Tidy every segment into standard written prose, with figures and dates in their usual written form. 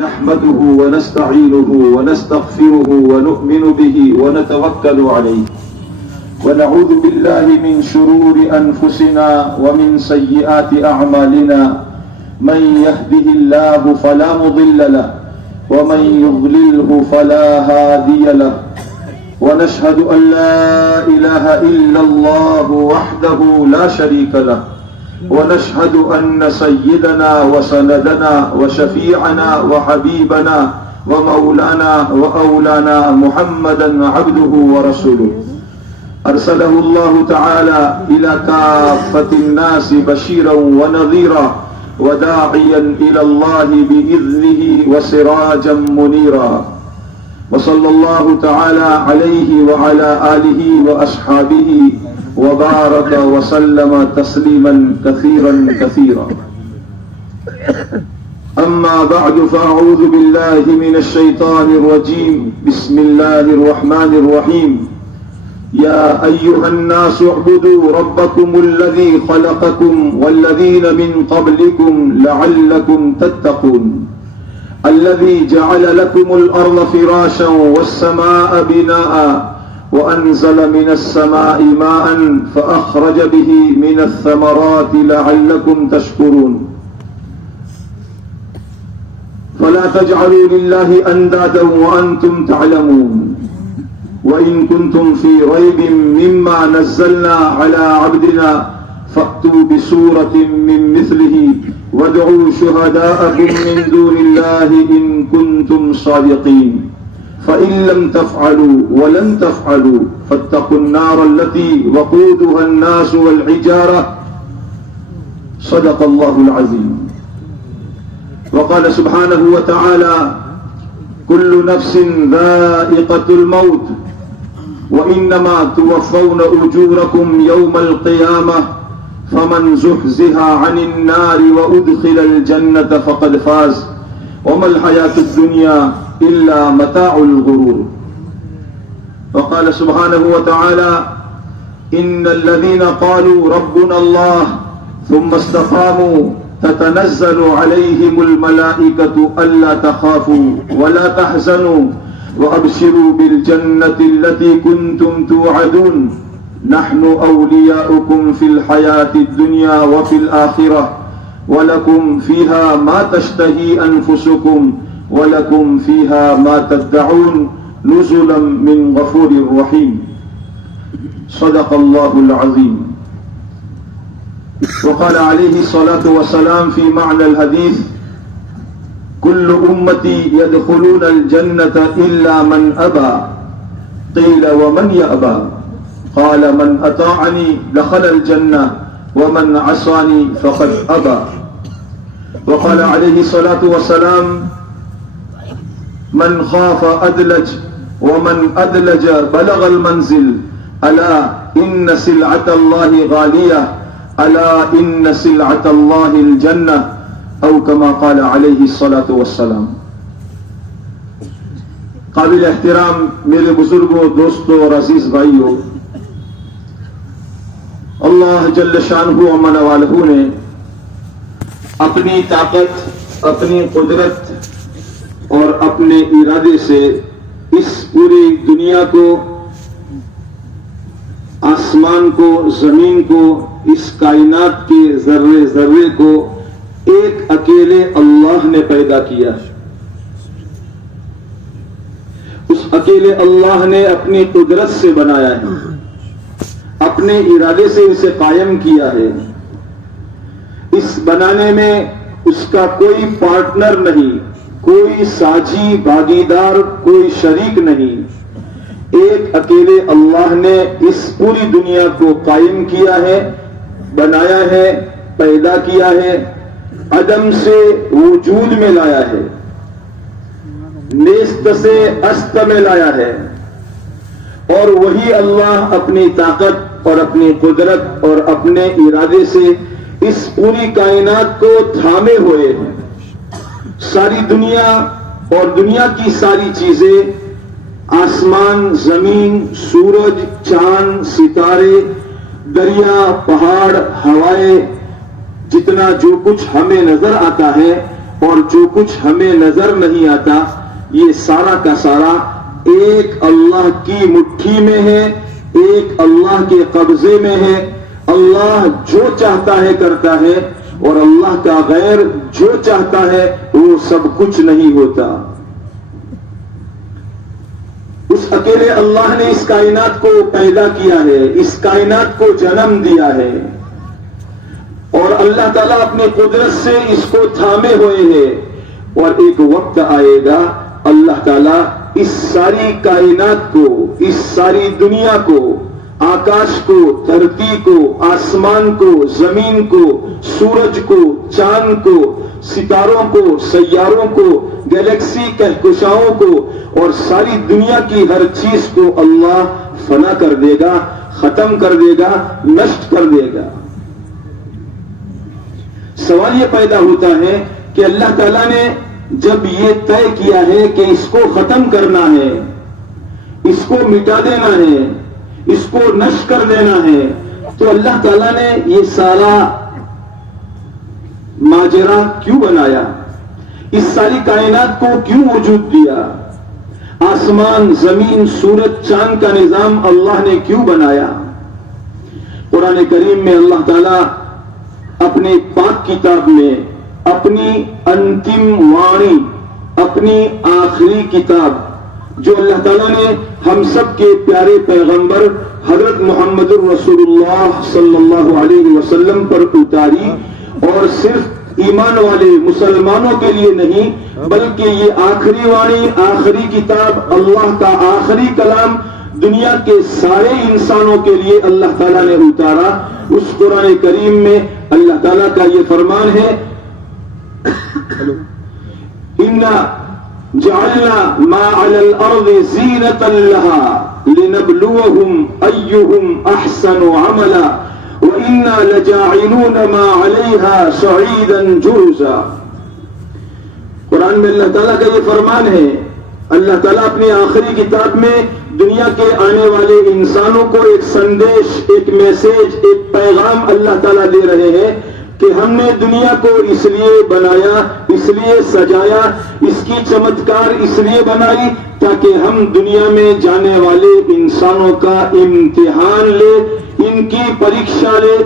نحمده ونستعينه ونستغفره ونؤمن به ونتوكل عليه ونعوذ بالله من شرور أنفسنا ومن سيئات أعمالنا من يهده الله فلا مضل له ومن يضلله فلا هادي له ونشهد أن لا إله إلا الله وحده لا شريك له ونشهد أن سيدنا وسندنا وشفيعنا وحبيبنا ومولانا وأولانا محمدا عبده ورسوله أرسله الله تعالى إلى كافة الناس بشيرا ونذيرا وداعيا إلى الله بإذنه وسراجا منيرا وصلى الله تعالى عليه وعلى آله وأصحابه وبارك وسلم تسليما كثيرا كثيرا أما بعد فأعوذ بالله من الشيطان الرجيم بسم الله الرحمن الرحيم يا أيها الناس اعبدوا ربكم الذي خلقكم والذين من قبلكم لعلكم تتقون الذي جعل لكم الأرض فراشا والسماء بناء وأنزل من السماء ماء فأخرج به من الثمرات لعلكم تشكرون فلا تجعلوا لله أندادا وأنتم تعلمون وإن كنتم في ريب مما نزلنا على عبدنا فأتوا بسورة من مثله وادعوا شهداءكم من دون الله إن كنتم صادقين فإن لم تفعلوا ولن تفعلوا فاتقوا النار التي وقودها الناس والحجارة صدق الله العظيم وقال سبحانه وتعالى كل نفس ذائقة الموت وإنما توفون أجوركم يوم القيامة فمن زحزح عن النار وأدخل الجنة فقد فاز وما الحياة الدنيا إلا متاع الغرور وقال سبحانه وتعالى إن الذين قالوا ربنا الله ثم استقاموا تتنزل عليهم الملائكة ألا تخافوا ولا تحزنوا وأبشروا بالجنة التي كنتم توعدون نحن أولياؤكم في الحياة الدنيا وفي الآخرة ولكم فيها ما تشتهي أنفسكم ولكم فيها ما تدعون نزلا من غفور رحيم صدق الله العظيم وقال عليه الصلاة والسلام في معنى الحديث كل أمتي يدخلون الجنة إلا من أبى قيل ومن يأبى قال من أطاعني دخل الجنة ومن عصاني فقد أبى وقال عليه الصلاة والسلام من خاف أدلج ومن أدلج بلغ المنزل ألا إن سلعة الله غالية ألا إن سلعة الله الجنة أو كما قال عليه الصلاة والسلام قابل احترام میرے بزرگوں دوستوں اور عزیز بھائیوں اللہ جل شانہ و من والہ نے اپنی طاقت اپنی قدرت اور اپنے ارادے سے اس پوری دنیا کو آسمان کو زمین کو اس کائنات کے ذرے ذرے کو ایک اکیلے اللہ نے پیدا کیا اس اکیلے اللہ نے اپنی قدرت سے بنایا ہے اپنے ارادے سے اسے قائم کیا ہے اس بنانے میں اس کا کوئی پارٹنر نہیں کوئی ساجی بھاگیدار کوئی شریک نہیں ایک اکیلے اللہ نے اس پوری دنیا کو قائم کیا ہے بنایا ہے پیدا کیا ہے عدم سے وجود میں لایا ہے نیست سے است میں لایا ہے اور وہی اللہ اپنی طاقت اور اپنی قدرت اور اپنے ارادے سے اس پوری کائنات کو تھامے ہوئے ہیں ساری دنیا اور دنیا کی ساری چیزیں آسمان زمین سورج چاند ستارے دریا پہاڑ ہوائیں جتنا جو کچھ ہمیں نظر آتا ہے اور جو کچھ ہمیں نظر نہیں آتا یہ سارا کا سارا ایک اللہ کی مٹھی میں ہے، ایک اللہ کے قبضے میں ہے۔ اللہ جو چاہتا ہے کرتا ہے، اور اللہ کا غیر جو چاہتا ہے وہ سب کچھ نہیں ہوتا۔ اس اکیلے اللہ نے اس کائنات کو پیدا کیا ہے، اس کائنات کو جنم دیا ہے، اور اللہ تعالیٰ اپنی قدرت سے اس کو تھامے ہوئے ہیں، اور ایک وقت آئے گا اللہ تعالیٰ اس ساری کائنات کو، اس ساری دنیا کو، آکاش کو، دھرتی کو، آسمان کو، زمین کو، سورج کو، چاند کو، ستاروں کو، سیاروں کو، گلیکسی کہکشاؤں کو، اور ساری دنیا کی ہر چیز کو اللہ فنا کر دے گا، ختم کر دے گا، نشٹ کر دے گا۔ سوال یہ پیدا ہوتا ہے کہ اللہ تعالیٰ نے جب یہ طے کیا ہے کہ اس کو ختم کرنا ہے، اس کو مٹا دینا ہے، اس کو نشٹ کر دینا ہے، تو اللہ تعالیٰ نے یہ سارا ماجرا کیوں بنایا؟ اس ساری کائنات کو کیوں وجود دیا؟ آسمان، زمین، سورج، چاند کا نظام اللہ نے کیوں بنایا؟ قرآن کریم میں اللہ تعالیٰ اپنے پاک کتاب میں اپنی انتم وانی، اپنی آخری کتاب جو اللہ تعالیٰ نے ہم سب کے پیارے پیغمبر حضرت محمد الرسول اللہ صلی اللہ علیہ وسلم پر اتاری، اور صرف ایمان والے مسلمانوں کے لیے نہیں بلکہ یہ آخری وانی، آخری کتاب، اللہ کا آخری کلام دنیا کے سارے انسانوں کے لیے اللہ تعالیٰ نے اتارا۔ اس قرآن کریم میں اللہ تعالیٰ کا یہ فرمان ہے، اِنَّا جَعَلْنَا مَا عَلَى الْأَرْضِ زِينَةً لَهَا لِنَبْلُوَهُمْ أَيُّهُمْ أَحْسَنُ عَمَلًا وَإِنَّا لَجَاعِلُونَ مَا عَلَيْهَا صَعِيدًا جُرُزًا۔ قرآن میں اللہ تعالیٰ کا یہ فرمان ہے، اللہ تعالیٰ اپنی آخری کتاب میں دنیا کے آنے والے انسانوں کو ایک سندیش، ایک میسج، ایک پیغام اللہ تعالیٰ دے رہے ہیں کہ ہم نے دنیا کو اس لیے بنایا، اس لیے سجایا، اس کی چمتکار اس لیے بنائی تاکہ ہم دنیا میں جانے والے انسانوں کا امتحان لے، ان کی پریکشا لے،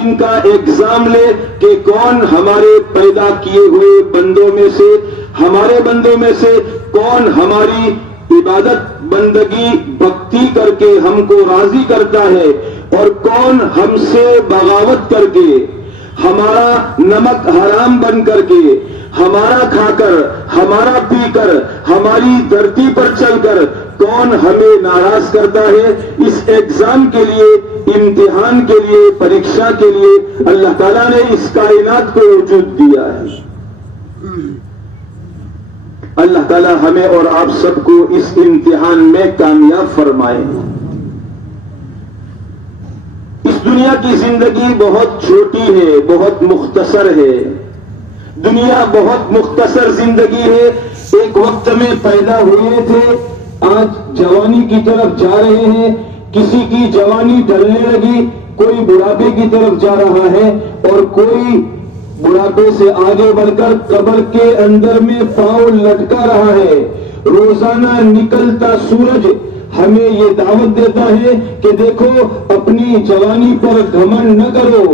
ان کا ایگزام لے کہ کون ہمارے پیدا کیے ہوئے بندوں میں سے، ہمارے بندوں میں سے کون ہماری عبادت، بندگی، بھکتی کر کے ہم کو راضی کرتا ہے، اور کون ہم سے بغاوت کر کے، ہمارا نمک حرام بن کر کے، ہمارا کھا کر، ہمارا پی کر، ہماری دھرتی پر چل کر کون ہمیں ناراض کرتا ہے۔ اس ایگزام کے لیے، امتحان کے لیے، پریکشا کے لیے اللہ تعالیٰ نے اس کائنات کو وجود دیا ہے۔ اللہ تعالیٰ ہمیں اور آپ سب کو اس امتحان میں کامیاب فرمائے۔ اس دنیا کی زندگی بہت چھوٹی ہے، بہت مختصر ہے، دنیا بہت مختصر زندگی ہے۔ ایک وقت میں پیدا ہوئے تھے، آج جوانی کی طرف جا رہے ہیں، کسی کی جوانی ڈلنے لگی، کوئی بڑھاپے کی طرف جا رہا ہے، اور کوئی بڑھاپے سے آگے بڑھ کر قبر کے اندر میں پاؤں لٹکا رہا ہے۔ روزانہ نکلتا سورج ہمیں یہ دعوت دیتا ہے کہ دیکھو اپنی جوانی پر گھمنڈ نہ کرو،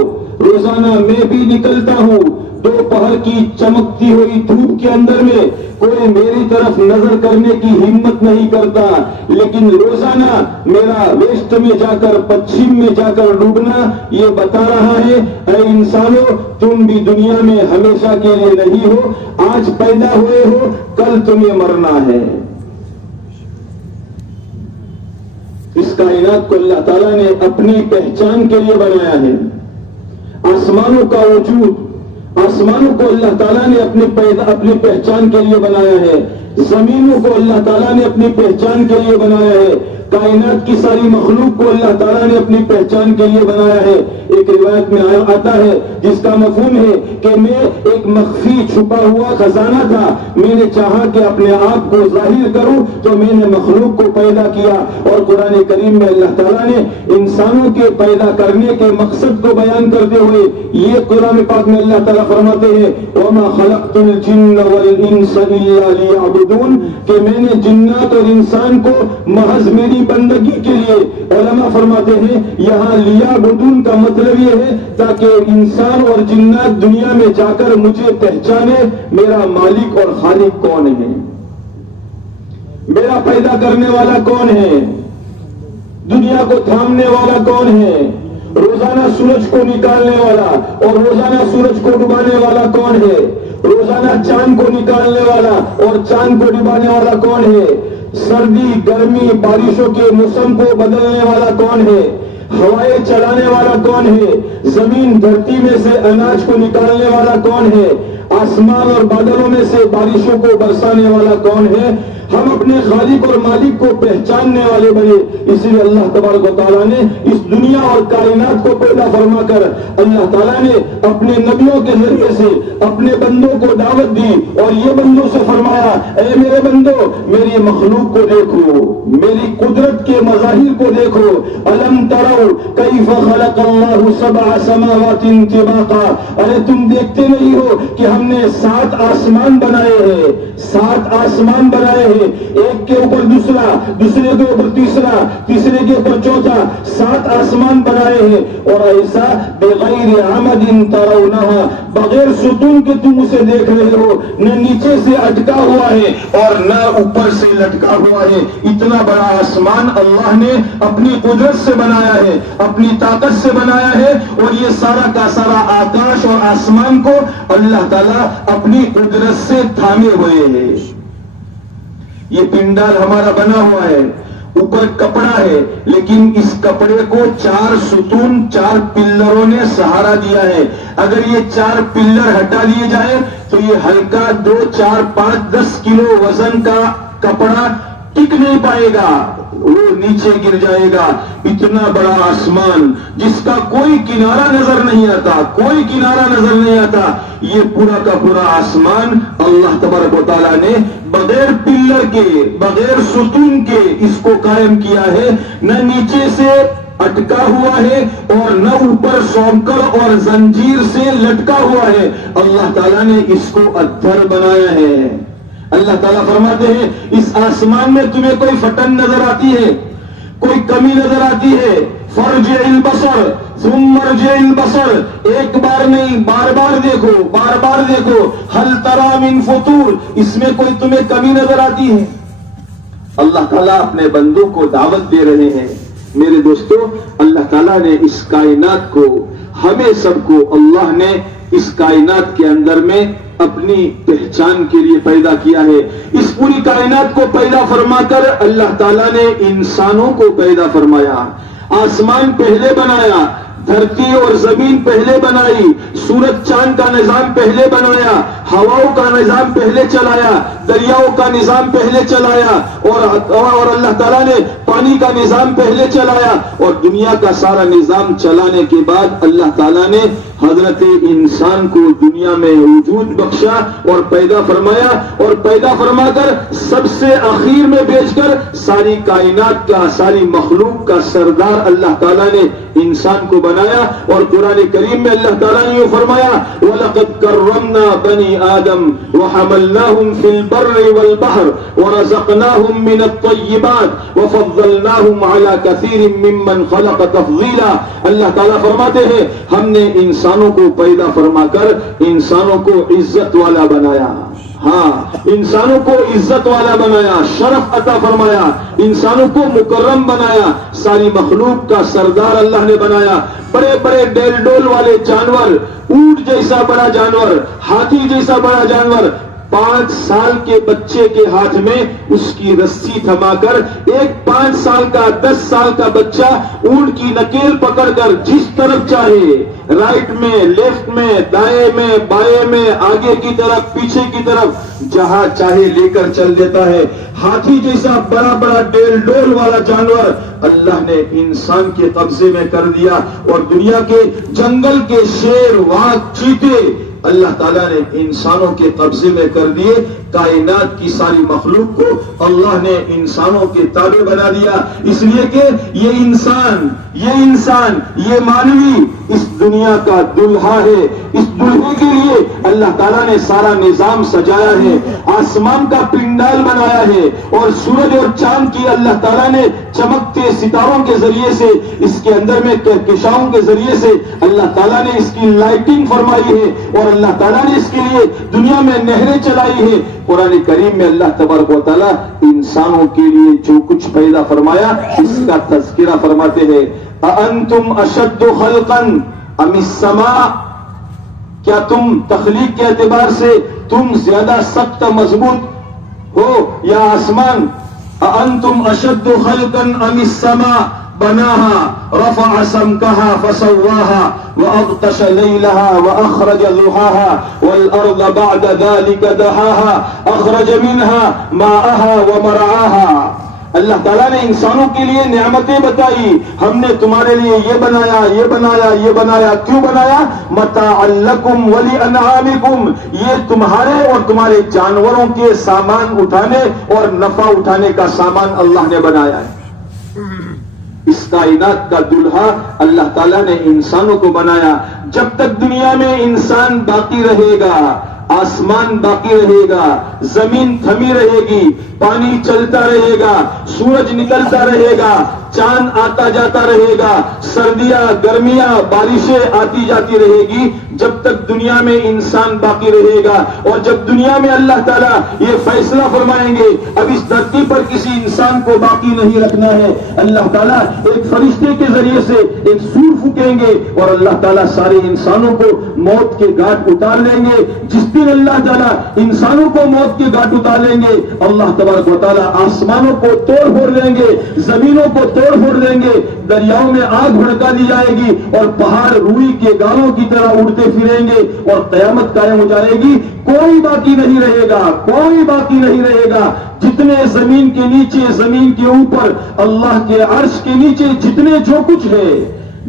روزانہ میں بھی نکلتا ہوں، دوپہر کی چمکتی ہوئی دھوپ کے اندر میں کوئی میری طرف نظر کرنے کی ہمت نہیں کرتا، لیکن روزانہ میرا ویسٹ میں جا کر، پچھم میں جا کر ڈوبنا یہ بتا رہا ہے اے انسانوں تم بھی دنیا میں ہمیشہ کے لیے نہیں ہو، آج پیدا ہوئے ہو، کل تمہیں مرنا ہے۔ اس کائنات کو اللہ تعالیٰ نے اپنی پہچان کے لیے بنایا ہے۔ آسمانوں کا وجود، آسمانوں کو اللہ تعالیٰ نے اپنی پہچان کے لیے بنایا ہے، زمینوں کو اللہ تعالیٰ نے اپنی پہچان کے لیے بنایا ہے، کائنات کی ساری مخلوق کو اللہ تعالیٰ نے اپنی پہچان کے لیے بنایا ہے. ایک روایت میں آتا ہے جس کا مفہوم ہے کہ میں ایک مخفی چھپا ہوا خزانہ تھا, میں نے چاہا کہ اپنے آپ کو ظاہر کروں تو میں نے مخلوق کو پیدا کیا. اور قرآن کریم میں اللہ تعالیٰ نے انسانوں کے پیدا کرنے کے مقصد کو بیان کرتے ہوئے یہ قرآن پاک میں اللہ تعالیٰ فرماتے ہیں وَمَا خَلَقْتُ الْجِنَّ وَالْإِنسَ إِلَّا لِيَعْبُدُونَ, کہ میں نے جنات اور انسان کو محض میری بندگی کے لیے. علماء فرماتے ہیں یہاں لیعبدون کا مطلب یہ ہے تاکہ انسان اور جنات دنیا میں جا کر مجھے پہچانے میرا مالک اور خالق کون ہے, میرا پیدا کرنے والا کون ہے, دنیا کو تھامنے والا کون ہے, روزانہ سورج کو نکالنے والا اور روزانہ سورج کو ڈبانے والا کون ہے, روزانہ چاند کو نکالنے والا اور چاند کو ڈبانے والا کون ہے, سردی گرمی بارشوں کے موسم کو بدلنے والا کون ہے, ہوائیں چلانے والا کون ہے, زمین دھرتی میں سے اناج کو نکالنے والا کون ہے, آسمان اور بادلوں میں سے بارشوں کو برسانے والا کون ہے. ہم اپنے خالق اور مالک کو پہچاننے والے بنے. اسی لیے اللہ تبارک و تعالیٰ نے اس دنیا اور کائنات کو پیدا فرما کر اللہ تعالیٰ نے اپنے نبیوں کے ذریعے سے اپنے بندوں کو دعوت دی اور یہ بندوں سے فرمایا اے میرے بندو میری مخلوق کو دیکھو, میری قدرت کے مظاہر کو دیکھو. الم تروا کیف خلق اللہ سبع سماوات طباقا, ارے تم دیکھتے نہیں ہو کہ ہم نے 7 آسمان بنائے ہیں, 7 آسمان بنائے ہیں, ایک کے اوپر دوسرا, دوسرے کے اوپر تیسرا, تیسرے کے اوپر چوتھا, 7 آسمان بنائے ہیں. اور ایسا بغیر عمد ترونہا, بغیر ستون کے تم اسے دیکھ رہے ہو, نہ نیچے سے اٹکا ہوا ہے اور نہ اوپر سے لٹکا ہوا ہے. اتنا بڑا آسمان اللہ نے اپنی قدرت سے بنایا ہے, اپنی طاقت سے بنایا ہے. اور یہ سارا کا سارا آکاش اور آسمان کو اللہ تعالیٰ اپنی قدرت سے تھامے ہوئے ہیں. یہ پنڈال ہمارا بنا ہوا ہے, اوپر کپڑا ہے, لیکن اس کپڑے کو 4 ستون 4 پلروں نے سہارا دیا ہے. اگر یہ 4 پلر ہٹا لیے جائے تو یہ ہلکا 2 4 5 10 کلو وزن کا کپڑا ٹک نہیں پائے گا, وہ نیچے گر جائے گا. اتنا بڑا آسمان جس کا کوئی کنارہ نظر نہیں آتا, کوئی کنارہ نظر نہیں آتا, یہ پورا کا پورا آسمان اللہ تبارک و تعالیٰ نے بغیر پلر کے بغیر ستون کے اس کو قائم کیا ہے. نہ نیچے سے اٹکا ہوا ہے اور نہ اوپر سونکڑ اور زنجیر سے لٹکا ہوا ہے. اللہ تعالیٰ نے اس کو ادھر بنایا ہے. اللہ تعالیٰ فرماتے ہیں اس آسمان میں تمہیں کوئی پھٹن نظر آتی ہے, کوئی کمی نظر آتی ہے, فرجع البصر ثم ارجع البصر, ایک بار نہیں بار بار دیکھو, بار بار دیکھو. هل ترى من فطور, اس میں کوئی تمہیں کمی نظر آتی ہے؟ اللہ تعالیٰ اپنے بندوں کو دعوت دے رہے ہیں. میرے دوستو, اللہ تعالیٰ نے اس کائنات کو, ہمیں سب کو اللہ نے اس کائنات کے اندر میں اپنی پہچان کے لیے پیدا کیا ہے. اس پوری کائنات کو پیدا فرما کر اللہ تعالیٰ نے انسانوں کو پیدا فرمایا. آسمان پہلے بنایا, دھرتی اور زمین پہلے بنائی, سورج چاند کا نظام پہلے بنایا, ہواؤں کا نظام پہلے چلایا, دریاؤں کا نظام پہلے چلایا, اور اللہ تعالیٰ نے پانی کا نظام پہلے چلایا. اور دنیا کا سارا نظام چلانے کے بعد اللہ تعالیٰ نے حضرت انسان کو دنیا میں وجود بخشا اور پیدا فرمایا, اور پیدا فرما کر سب سے اخیر میں بھیج کر ساری کائنات کا, ساری مخلوق کا سردار اللہ تعالیٰ نے انسان کو بنایا. اور قرآن کریم میں اللہ تعالیٰ نے یہ فرمایا وَلَقَدْ كَرَّمْنَا بَنِي آدَمَ وَحَمَلْنَاهُمْ فِي الْبَرِّ وَالْبَحْرِ وَرَزَقْنَاهُمْ مِنَ الطَّيِّبَاتِ وَفَضَّلْنَاهُمْ عَلَى كَثِيرٍ مِّمَّنْ خَلَقَ تَفْضِيلًا. اللہ تعالیٰ فرماتے ہیں ہم نے انسانوں کو پیدا فرما کر انسانوں کو عزت والا بنایا. ہاں, انسانوں کو عزت والا بنایا, شرف عطا فرمایا, انسانوں کو مکرم بنایا, ساری مخلوق کا سردار اللہ نے بنایا. بڑے بڑے ڈیل ڈول والے جانور, اونٹ جیسا بڑا جانور, ہاتھی جیسا بڑا جانور, 5 سال کے بچے کے ہاتھ میں اس کی رسی تھما کر ایک 5 سال کا 10 سال کا بچہ اونٹ کی نکیل پکڑ کر جس طرف چاہے، رائٹ میں، لیفٹ میں، دائیں میں، بائیں میں، آگے کی طرف، پیچھے کی طرف، جہاں چاہے لے کر چل دیتا ہے۔ ہاتھی جیسا بڑا بڑا ڈیل ڈول والا جانور اللہ نے انسان کے قبضے میں کر دیا، اور دنیا کے جنگل کے شیر، واغ، چیتے اللہ تعالیٰ نے انسانوں کے قبضے میں کر دیے۔ کائنات کی ساری مخلوق کو اللہ نے انسانوں کے تابع بنا دیا، اس لیے کہ یہ انسان یہ مانوی اس دنیا کا دلہا ہے۔ اس دلہے کے لیے اللہ تعالیٰ نے سارا نظام سجایا ہے، آسمان کا پنڈال بنایا ہے، اور سورج اور چاند کی اللہ تعالیٰ نے چمکتے ستاروں کے ذریعے سے، اس کے اندر میں کہکشاؤں کے ذریعے سے اللہ تعالیٰ نے اس کی لائٹنگ فرمائی ہے، اور اللہ تعالیٰ نے اس کے لیے دنیا میں نہریں چلائی ہے۔ قرآن کریم میں اللہ تبارک و تعالیٰ انسانوں کے لیے جو کچھ پیدا فرمایا اس کا تذکرہ فرماتے ہیں۔ اَأَنْتُمْ أَشَدُّ خَلْقًا أَمِ السَّمَاءُ، کیا تم تخلیق کے اعتبار سے تم زیادہ سخت مضبوط ہو یا آسمان؟ اَأَنْتُمْ أَشَدُّ خَلْقًا أَمِ السَّمَاءُ بناها رفع سمكها فسواها وأغطش ليلها وأخرج ضحاها والأرض بعد ذلك دحاها أخرج منها ماءها ومرعاها۔ اللہ تعالیٰ نے انسانوں کے لیے نعمتیں بتائی، ہم نے تمہارے لیے یہ بنایا، یہ بنایا، یہ بنایا۔ کیوں بنایا؟ متاعا لکم ولانعامکم، یہ تمہارے اور تمہارے جانوروں کے سامان اٹھانے اور نفع اٹھانے کا سامان اللہ نے بنایا ہے۔ اس کائنات کا دلہا اللہ تعالیٰ نے انسانوں کو بنایا۔ جب تک دنیا میں انسان باقی رہے گا، آسمان باقی رہے گا، زمین تھمی رہے گی، پانی چلتا رہے گا، سورج نکلتا رہے گا، چاند آتا جاتا رہے گا، سردیاں، گرمیاں، بارشیں آتی جاتی رہے گی، جب تک دنیا میں انسان باقی رہے گا۔ اور جب دنیا میں اللہ تعالیٰ یہ فیصلہ فرمائیں گے اب اس دھرتی پر کسی انسان کو باقی نہیں رکھنا ہے، اللہ تعالیٰ ایک فرشتے کے ذریعے سے ایک سور پھونکیں گے اور اللہ تعالیٰ سارے انسانوں کو موت کے گھاٹ اتار لیں گے۔ جس دن اللہ تعالیٰ انسانوں کو موت کے گھاٹ اتار لیں گے، اللہ تبارک و تعالیٰ آسمانوں کو توڑ پھوڑ لیں گے، زمینوں کو توڑ پھوڑ دیں گے، دریاؤں میں آگ بھڑکا دی جائے گی، اور پہاڑ روئی کے گالوں کی طرح اڑتے پھریں گے، اور قیامت قائم ہو جائے گی۔ کوئی باقی نہیں رہے گا، کوئی باقی نہیں رہے گا۔ جتنے زمین کے نیچے، زمین کے اوپر، اللہ کے عرش کے نیچے جتنے جو کچھ ہے،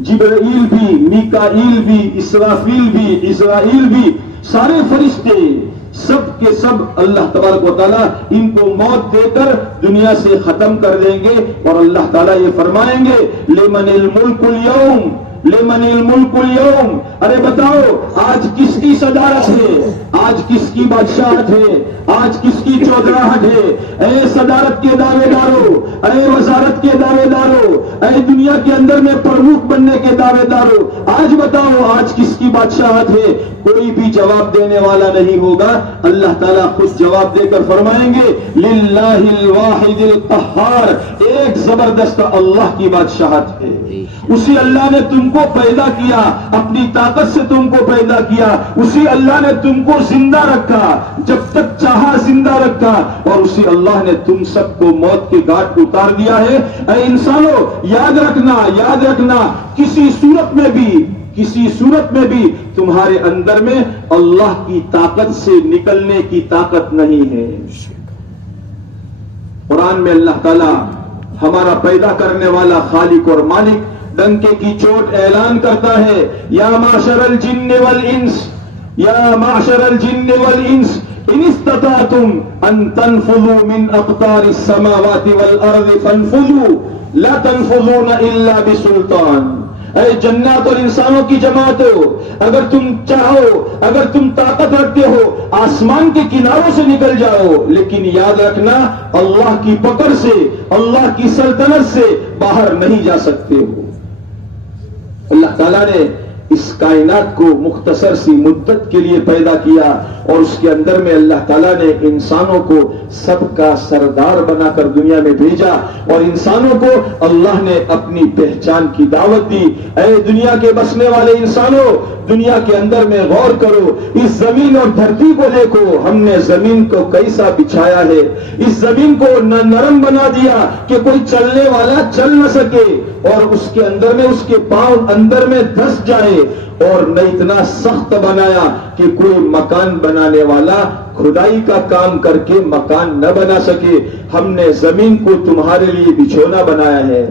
جبرائیل بھی، میکائیل بھی، اسرافیل بھی، اسرائیل بھی، سارے فرشتے سب کے سب اللہ تبارک و تعالیٰ ان کو موت دے کر دنیا سے ختم کر دیں گے، اور اللہ تعالیٰ یہ فرمائیں گے لمن الملک اليوم، لمن الملک اليوم، ارے بتاؤ آج کس کی صدارت ہے، آج کس کی بادشاہت ہے، آج کس کی چودراہٹ ہے؟ اے صدارت کے دعوے دارو، اے وزارت کے دعوے دارو، اے دنیا کے اندر میں پرمکھ بننے کے دعوے دارو، آج بتاؤ آج کس کی بادشاہت ہے؟ کوئی بھی جواب دینے والا نہیں ہوگا۔ اللہ تعالیٰ خود جواب دے کر فرمائیں گے للہ الواحد القہار، ایک زبردست اللہ کی بادشاہت ہے۔ اسی اللہ نے تم کو پیدا کیا، اپنی طاقت سے تم کو پیدا کیا، اسی اللہ نے تم کو زندہ رکھا، جب تک چاہا زندہ رکھا، اور اسی اللہ نے تم سب کو موت کے گھاٹ اتار دیا ہے۔ اے انسانوں یاد رکھنا، یاد رکھنا، کسی صورت میں بھی تمہارے اندر میں اللہ کی طاقت سے نکلنے کی طاقت نہیں ہے۔ قرآن میں اللہ تعالیٰ ہمارا پیدا کرنے والا خالق اور مالک ڈنکے کی چوٹ اعلان کرتا ہے، یا معشر الجن والانس، یا معشر الجن والانس ان استطعتم ان تنفذوا من اقطار السماوات والارض فانفذوا لا تنفذون الا بسلطان۔ اے جنات اور انسانوں کی جماعت ہو، اگر تم چاہو، اگر تم طاقت رکھتے ہو، آسمان کے کناروں سے نکل جاؤ، لیکن یاد رکھنا اللہ کی پکڑ سے، اللہ کی سلطنت سے باہر نہیں جا سکتے ہو۔ اللہ تعالیٰ نے اس کائنات کو مختصر سی مدت کے لیے پیدا کیا اور اس کے اندر میں اللہ تعالیٰ نے انسانوں کو سب کا سردار بنا کر دنیا میں بھیجا اور انسانوں کو اللہ نے اپنی پہچان کی دعوت دی. اے دنیا کے بسنے والے انسانوں، دنیا کے اندر میں غور کرو، اس زمین اور دھرتی کو دیکھو. ہم نے زمین کو کیسا بچھایا ہے، اس زمین کو نرم بنا دیا کہ کوئی چلنے والا چل نہ سکے اور اس کے اندر میں اس کے پاؤں اندر میں دھس جائے، اور نہ اتنا سخت بنایا کہ کوئی مکان بنانے والا کھدائی کا کام کر کے مکان نہ بنا سکے. ہم نے زمین کو تمہارے لیے بچھونا بنایا ہے.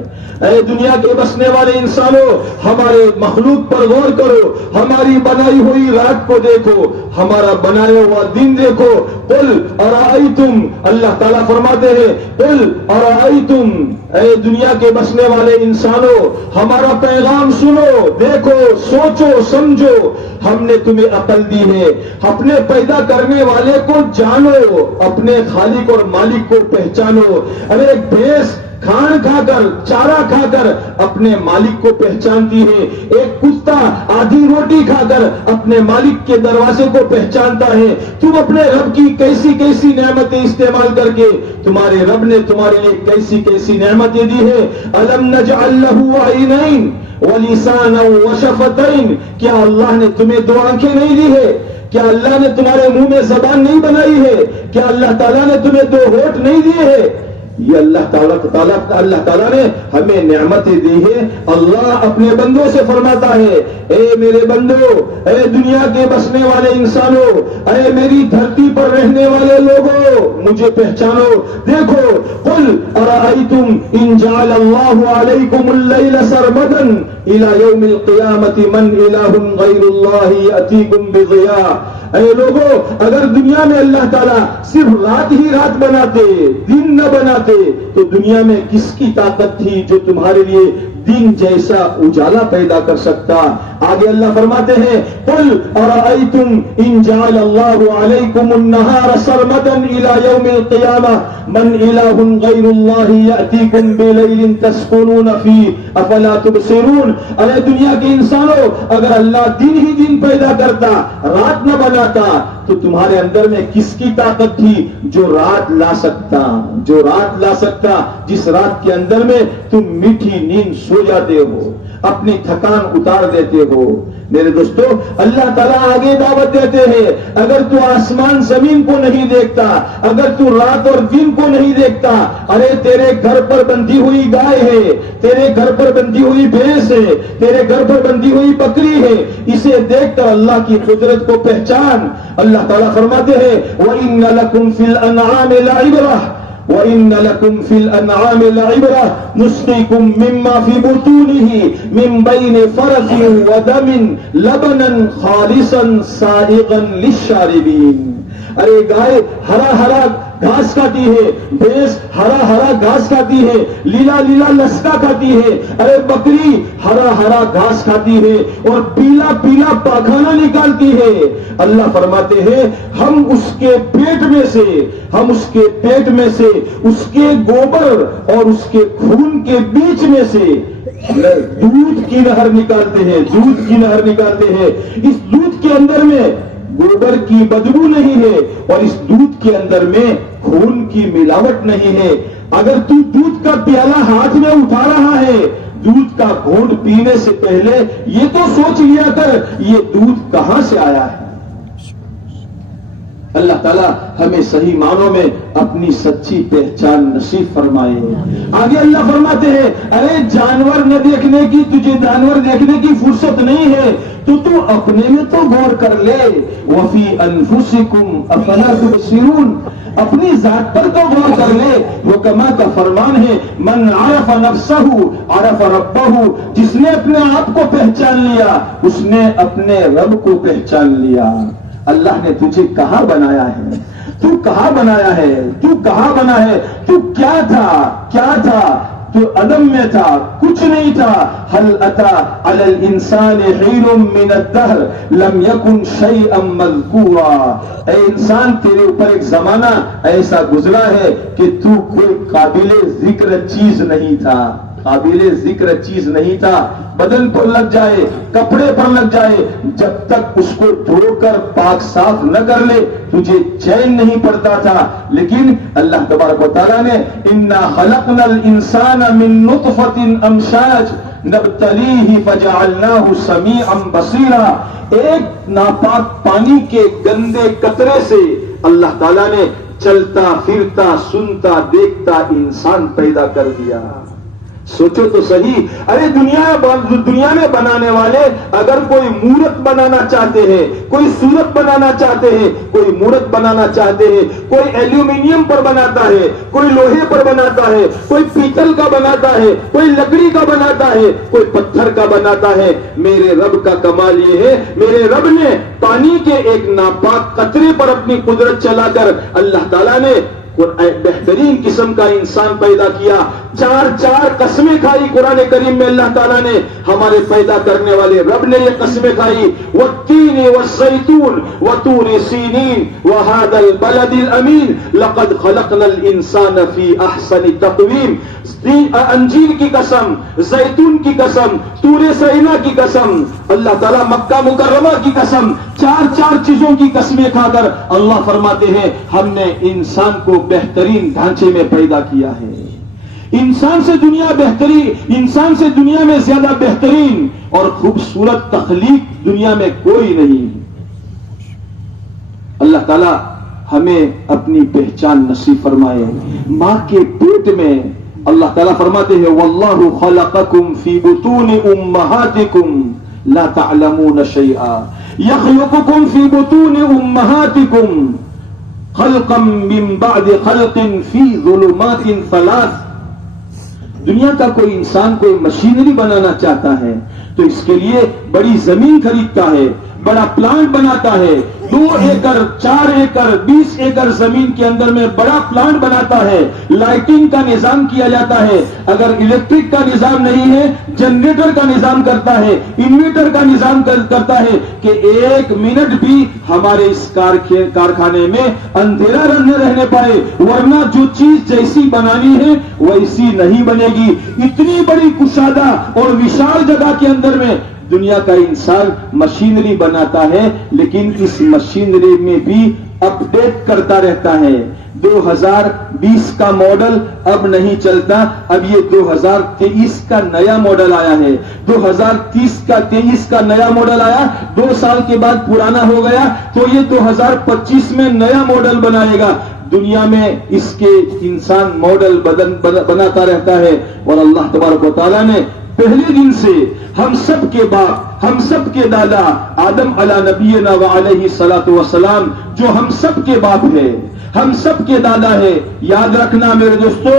اے دنیا کے بسنے والے انسانوں، ہمارے مخلوق پر غور کرو، ہماری بنائی ہوئی رات کو دیکھو، ہمارا بنایا ہوا دن دیکھو. قل ارائیتم، اللہ تعالیٰ فرماتے ہیں قل ارائیتم، اے دنیا کے بسنے والے انسانوں ہمارا پیغام سنو، دیکھو، سوچو، سمجھو. ہم نے تمہیں عقل دی ہے، اپنے پیدا کرنے والے کو جانو، اپنے خالق اور مالک کو پہچانو. ارے ایک بھینس کھان کھا کر، چارہ کھا کر اپنے مالک کو پہچانتی ہے، ایک کتا آدھی روٹی کھا کر اپنے مالک کے دروازے کو پہچانتا ہے. تم اپنے رب کی کیسی کیسی نعمتیں استعمال کر کے تمہارے رب نے تمہارے لیے کیسی کیسی نعمتیں دی ہے. الم نجعل له عینین ولسانا وشفتین، کیا اللہ نے تمہیں دو آنکھیں نہیں دی ہے؟ کیا اللہ نے تمہارے منہ میں زبان نہیں بنائی ہے؟ کیا اللہ تعالیٰ نے تمہیں دو ہونٹ نہیں دیے ہیں؟ یہ اللہ تعالیٰ نے ہمیں نعمتیں دی ہے. اللہ اپنے بندوں سے فرماتا ہے اے میرے بندو، اے دنیا کے بسنے والے انسانوں، اے میری دھرتی پر رہنے والے لوگوں، مجھے پہچانو. دیکھو، قل ارائیتم ان جعل اللہ علیکم اللیل سرمدا الى یوم القیامت من الہ غیر اللہ یأتیکم بضیاء. اے لوگوں، اگر دنیا میں اللہ تعالیٰ صرف رات ہی رات بناتے، دن نہ بناتے، تو دنیا میں کس کی طاقت تھی جو تمہارے لیے دن جیسا اجالا پیدا کر سکتا؟ آگے اللہ فرماتے ہیں قل ارائیتم ان جعل اللہ علیکم النہار سرمدا الى یوم القیامہ من الہ غیر اللہ یأتیکم بلیل تسکنون فیہ افلا تبصرون. ارے دنیا کے انسانوں، اگر اللہ دن ہی دن پیدا کرتا، رات نہ بناتا، تو تمہارے اندر میں کس کی طاقت تھی جو رات لا سکتا، جس رات کے اندر میں تم میٹھی نیند سو جاتے ہو، اپنی تھکان اتار دیتے ہو. میرے دوستو، اللہ تعالیٰ آگے دعوت دیتے ہیں اگر تو آسمان زمین کو نہیں دیکھتا، اگر تو رات اور دن کو نہیں دیکھتا، ارے تیرے گھر پر بندھی ہوئی گائے ہے، تیرے گھر پر بندھی ہوئی بھینس ہے، تیرے گھر پر بندھی ہوئی بکری ہے، اسے دیکھ کر اللہ کی قدرت کو پہچان. اللہ تعالیٰ فرماتے ہیں وَإِنَّ لَكُمْ فِي الْأَنْعَامِ لَعِبْرَةً وَإِنَّ لَكُمْ فِي الْأَنْعَامِ لَعِبْرَةً نُسْقِيكُم مِّمَّا فِي بُطُونِهِ مِن بَيْنِ فَرَثٍ وَدَمٍ لَبَنًا خَالِصًا سَائِغًا لِلشَّارِبِينَ. ارے گائے ہرا ہرا گھاس کھاتی ہے، بھینس ہرا ہرا گھاس کھاتی ہے، لیلا لیلا لسکا کھاتی ہے. ارے بکری ہرا ہرا گھاس کھاتی ہے اور پیلا پیلا پاخانہ نکالتی ہے. اللہ فرماتے ہیں ہم اس کے پیٹ میں سے اس کے گوبر اور اس کے خون کے بیچ میں سے دودھ کی نہر نکالتے ہیں. اس دودھ کے اندر میں گوبر کی بدبو نہیں ہے اور اس دودھ کے اندر میں خون کی ملاوٹ نہیں ہے. اگر تو دودھ کا پیالہ ہاتھ میں اٹھا رہا ہے، دودھ کا گھونٹ پینے سے پہلے یہ تو سوچ لیا کر یہ دودھ کہاں سے آیا ہے. اللہ تعالیٰ ہمیں صحیح معنوں میں اپنی سچی پہچان نصیب فرمائے. آگے اللہ فرماتے ہیں ارے جانور نہ دیکھنے کی، تجھے جانور دیکھنے کی فرصت نہیں ہے تو اپنے میں تو غور کر لے. وفی انفسکم افلا تبصرون، اپنی ذات پر تو غور کر لے. حکما کا فرمان ہے من عرف نفسہ عرف ربہ، جس نے اپنے آپ کو پہچان لیا اس نے اپنے رب کو پہچان لیا. اللہ نے تجھے کہاں بنایا ہے؟ تو کہاں بنا ہے؟ تو کیا تھا؟ تو عدم میں تھا، کچھ نہیں تھا. هل اتى على الانسان حين من الدهر لم يكن شيئا مذكورا. اے انسان، تیرے اوپر ایک زمانہ ایسا گزرا ہے کہ تو کوئی قابل ذکر چیز نہیں تھا. قابل ذکر چیز نہیں تھا، بدن پر لگ جائے، کپڑے پر لگ جائے، جب تک اس کو دھو کر پاک صاف نہ کر لے تجھے چین نہیں پڑتا تھا۔ لیکن اللہ تبارک و تعالیٰ نے انا خلقنا الانسان من نطفۃ امشاج نبتلیہ فجعلناہ سمیعا بصیرا، ایک ناپاک پانی کے گندے قطرے سے اللہ تعالیٰ نے چلتا پھرتا سنتا دیکھتا انسان پیدا کر دیا۔ سوچو تو صحیح، ارے دنیا میں بنانے والے اگر کوئی مورت بنانا چاہتے ہیں، کوئی صورت بنانا چاہتے ہیں، کوئی مورت بنانا چاہتے ہیں، کوئی ایلومینیم پر بناتا ہے، کوئی لوہے پر بناتا ہے، کوئی پیتل کا بناتا ہے، کوئی لکڑی کا بناتا ہے، کوئی پتھر کا بناتا ہے، میرے رب کا کمال یہ ہے میرے رب نے پانی کے ایک ناپاک قطرے پر اپنی قدرت چلا کر اللہ تعالیٰ نے بہترین قسم کا انسان پیدا کیا۔ چار قسمیں کھائی قرآن کریم میں اللہ تعالیٰ نے، ہمارے پیدا کرنے والے رب نے یہ قسمیں کھائی، والتین والزیتون وطور سینین وہذا البلد الامین لقد خلقنا الانسان فی احسن تقویم۔ انجیر کی قسم، زیتون کی قسم، طور سینا کی قسم، اللہ تعالیٰ مکہ مکرمہ کی قسم، چار چیزوں کی قسمیں کھا کر اللہ فرماتے ہیں ہم نے انسان کو بہترین ڈھانچے میں پیدا کیا ہے۔ انسان سے دنیا میں زیادہ بہترین اور خوبصورت تخلیق دنیا میں کوئی نہیں۔ اللہ تعالیٰ ہمیں اپنی پہچان نصیب فرمائے۔ ماں کے پیٹ میں اللہ تعالیٰ فرماتے ہیں واللہ خلقکم فی بطون امہاتکم لا تعلمون شیئا یخلقکم فی بطون امہاتکم خلقا من بعد خلق فی ظلمات ثلاث۔ دنیا کا کوئی انسان کوئی مشینری بنانا چاہتا ہے تو اس کے لیے بڑی زمین خریدتا ہے، بڑا پلانٹ بناتا ہے، 2 ایکڑ 4 ایکڑ 20 ایکڑ زمین کے اندر میں بڑا پلانٹ بناتا ہے، لائٹنگ کا نظام کیا جاتا ہے، اگر الیکٹرک کا نظام نہیں ہے جنریٹر کا نظام کرتا ہے، انویٹر کا نظام کرتا ہے کہ 1 منٹ بھی ہمارے اس کارخانے میں اندھیرا نہ رہنے پائے، ورنہ جو چیز جیسی بنانی ہے ویسی نہیں بنے گی۔ اتنی بڑی کشادہ اور وشال جگہ کے اندر میں دنیا کا انسان مشینری بناتا ہے، لیکن اس مشینری میں بھی اپ ڈیٹ کرتا رہتا ہے۔ 2020 کا ماڈل اب نہیں چلتا، اب یہ 2023 کا نیا ماڈل آیا ہے، 2023 کا نیا ماڈل آیا، 2 سال کے بعد پرانا ہو گیا تو یہ 2025 میں نیا ماڈل بنائے گا۔ دنیا میں اس کے انسان ماڈل بناتا رہتا ہے، اور اللہ تبارک و تعالیٰ نے پہلے دن سے ہم سب کے باپ، ہم سب کے دادا آدم علی نبینا و علیہ الصلوۃ والسلام جو ہم سب کے باپ ہے، ہم سب کے دادا ہے۔ یاد رکھنا میرے دوستو،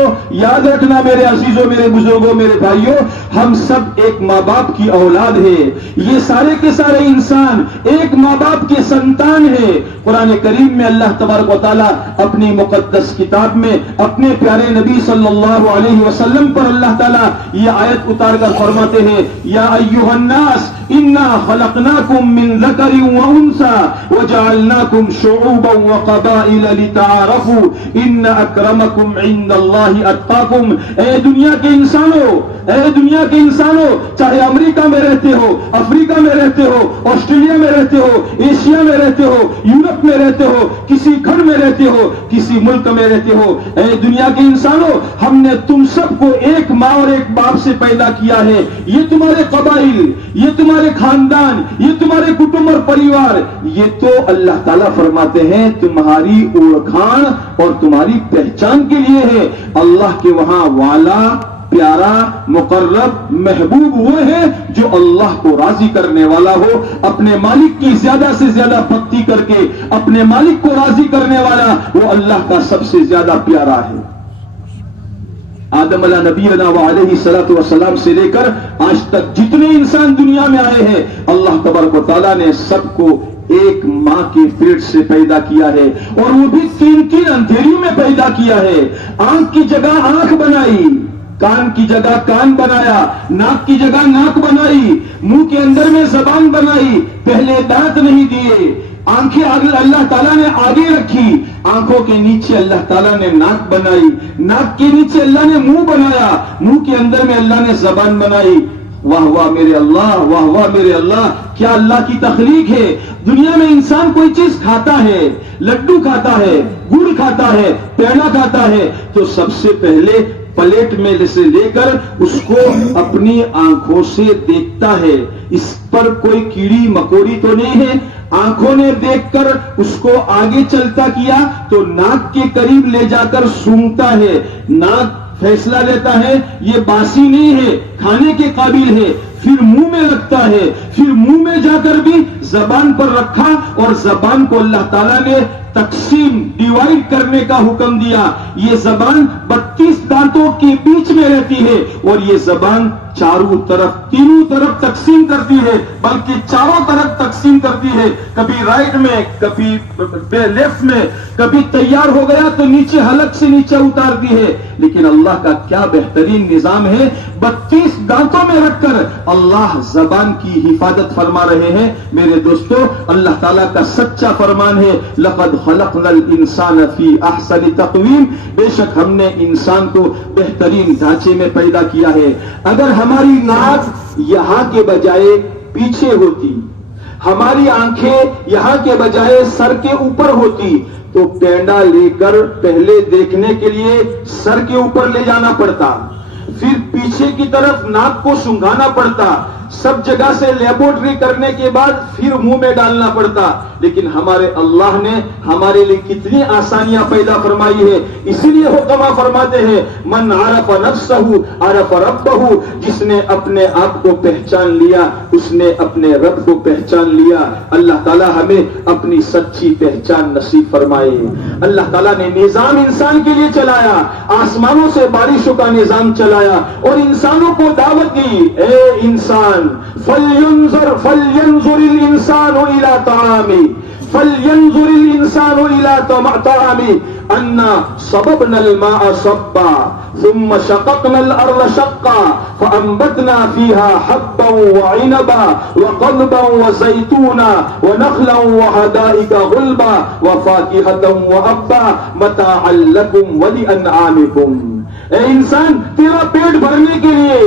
یاد رکھنا میرے عزیزوں، میرے بزرگوں، میرے بھائیوں، ہم سب ایک ماں باپ کی اولاد ہے۔ یہ سارے کے سارے انسان ایک ماں باپ کے سنتان ہیں۔ قرآن کریم میں اللہ تبارک و تعالیٰ اپنی مقدس کتاب میں اپنے پیارے نبی صلی اللہ علیہ وسلم پر اللہ تعالیٰ یہ آیت اتار کر فرماتے ہیں یا ایھا الناس انا خلقناکم من ذکر و انثی وجعلناکم شعوبا وقبائل لتعارفوا ان اکرمکم عند اللہ اتقاکم۔ اے دنیا کے انسانوں، اے دنیا کے انسانوں، چاہے امریکہ میں رہتے ہو، افریقہ میں رہتے ہو، آسٹریلیا میں رہتے ہو، ایشیا میں رہتے ہو، یورپ میں رہتے ہو، کسی گھر میں رہتے ہو، کسی ملک میں رہتے ہو، اے دنیا کے انسانوں، ہم نے تم سب کو ایک ماں اور ایک باپ سے پیدا کیا ہے۔ یہ تمہارے قبائل، یہ تمہارے خاندان، یہ تمہارے کٹمب اور پریوار، یہ تو اللہ تعالیٰ فرماتے ہیں تمہاری اوڑکھان اور تمہاری پہچان کے لیے ہے۔ اللہ کے وہاں والا، پیارا، مقرب، محبوب وہ ہے جو اللہ کو راضی کرنے والا ہو، اپنے مالک کی زیادہ سے زیادہ بھکتی کر کے اپنے مالک کو راضی کرنے والا وہ اللہ کا سب سے زیادہ پیارا ہے۔ آدم علیہ نبینا و علیہ الصلوۃ والسلام سے لے کر آج تک جتنے انسان دنیا میں آئے ہیں اللہ تبارک و تعالیٰ نے سب کو ایک ماں کے پیٹ سے پیدا کیا ہے، اور وہ بھی 3 اندھیریوں میں پیدا کیا ہے۔ آنکھ کی جگہ آنکھ بنائی، کان کی جگہ کان بنایا، ناک کی جگہ ناک بنائی، منہ کے اندر میں زبان بنائی، پہلے دانت نہیں دیے، آنکھیں اللہ تعالیٰ نے آگے رکھی، آنکھوں کے نیچے اللہ تعالیٰ نے ناک بنائی, ناک کے نیچے اللہ نے منہ بنایا, منہ کے اندر میں اللہ نے زبان بنائی. واہ واہ میرے اللہ, واہ واہ میرے اللہ, کیا اللہ کی تخلیق ہے. دنیا میں انسان کوئی چیز کھاتا ہے, لڈو کھاتا ہے, گڑ کھاتا ہے, پیڑا کھاتا ہے, تو سب سے پہلے پلیٹ میں سے لے کر اس کو اپنی آنکھوں سے دیکھتا ہے. اس پر کوئی کیڑی مکوڑی تو نہیں ہے. آنکھوں نے دیکھ کر اس کو آگے چلتا کیا تو ناک کے قریب لے جا کر سونگتا ہے. ناک فیصلہ لیتا ہے یہ باسی نہیں ہے, کھانے کے قابل ہے, پھر منہ میں رکھتا ہے, پھر منہ میں جا کر بھی زبان پر رکھا, اور زبان کو اللہ تعالیٰ نے تقسیم ڈیوائڈ کرنے کا حکم دیا. یہ زبان 32 دانتوں کے بیچ میں رہتی ہے, اور یہ زبان چاروں طرف, تینوں طرف تقسیم کرتی ہے, بلکہ چاروں طرف تقسیم کرتی ہے. کبھی رائٹ میں, کبھی لیفٹ میں, کبھی تیار ہو گیا تو نیچے حلق سے نیچے اتارتی ہے. لیکن اللہ کا کیا بہترین نظام ہے, 32 دانتوں میں رکھ کر اللہ زبان کی حفاظت فرما رہے ہیں. میرے دوستو, اللہ تعالیٰ کا سچا فرمان ہے, لقد خلقنا الانسان فی احسن تقویم, بے شک ہم نے انسان کو بہترین ڈھانچے میں پیدا کیا ہے. اگر ہماری ناک یہاں کے بجائے پیچھے ہوتی, ہماری آنکھیں یہاں کے بجائے سر کے اوپر ہوتی, تو پینڈا لے کر پہلے دیکھنے کے لیے سر کے اوپر لے جانا پڑتا, پھر پیچھے کی طرف ناک کو سنگھانا پڑتا, سب جگہ سے لیبورٹری کرنے کے بعد پھر منہ میں ڈالنا پڑتا. لیکن ہمارے اللہ نے ہمارے لیے کتنی آسانیاں پیدا فرمائی ہے. اسی لیے حکما فرماتے ہیں, من عرف نفسہ عرف ربہ, جس نے اپنے آپ کو پہچان لیا اس نے اپنے رب کو پہچان لیا. اللہ تعالیٰ ہمیں اپنی سچی پہچان نصیب فرمائے. اللہ تعالیٰ نے نظام انسان کے لیے چلایا, آسمانوں سے بارشوں کا نظام چلایا, اور انسانوں کو دعوت دی, اے انسان فَلْيَنْظُرِ الْإِنسَانُ إِلَىٰ طَعَامِهِ فَلْيَنْظُرِ الْإِنسَانُ إِلَىٰ طَعَامِهِ أَنَّا صَبَبْنَا الْمَاءَ صَبًّا ثُمَّ شَقَقْنَا الْأَرْضَ شَقًّا فَأَنبَتْنَا فِيهَا حَبًّا وَعِنَبًا وَقَضْبًا وَزَيْتُونًا وَنَخْلًا وَحَدَائِقَ غُلْبًا وَفَاكِهَةً وَأَبًّا مَتَاعًا لَكُمْ وَلِأَنْعَامِكُمْ. اے انسان, تیرا پیٹ بھرنے کے لیے,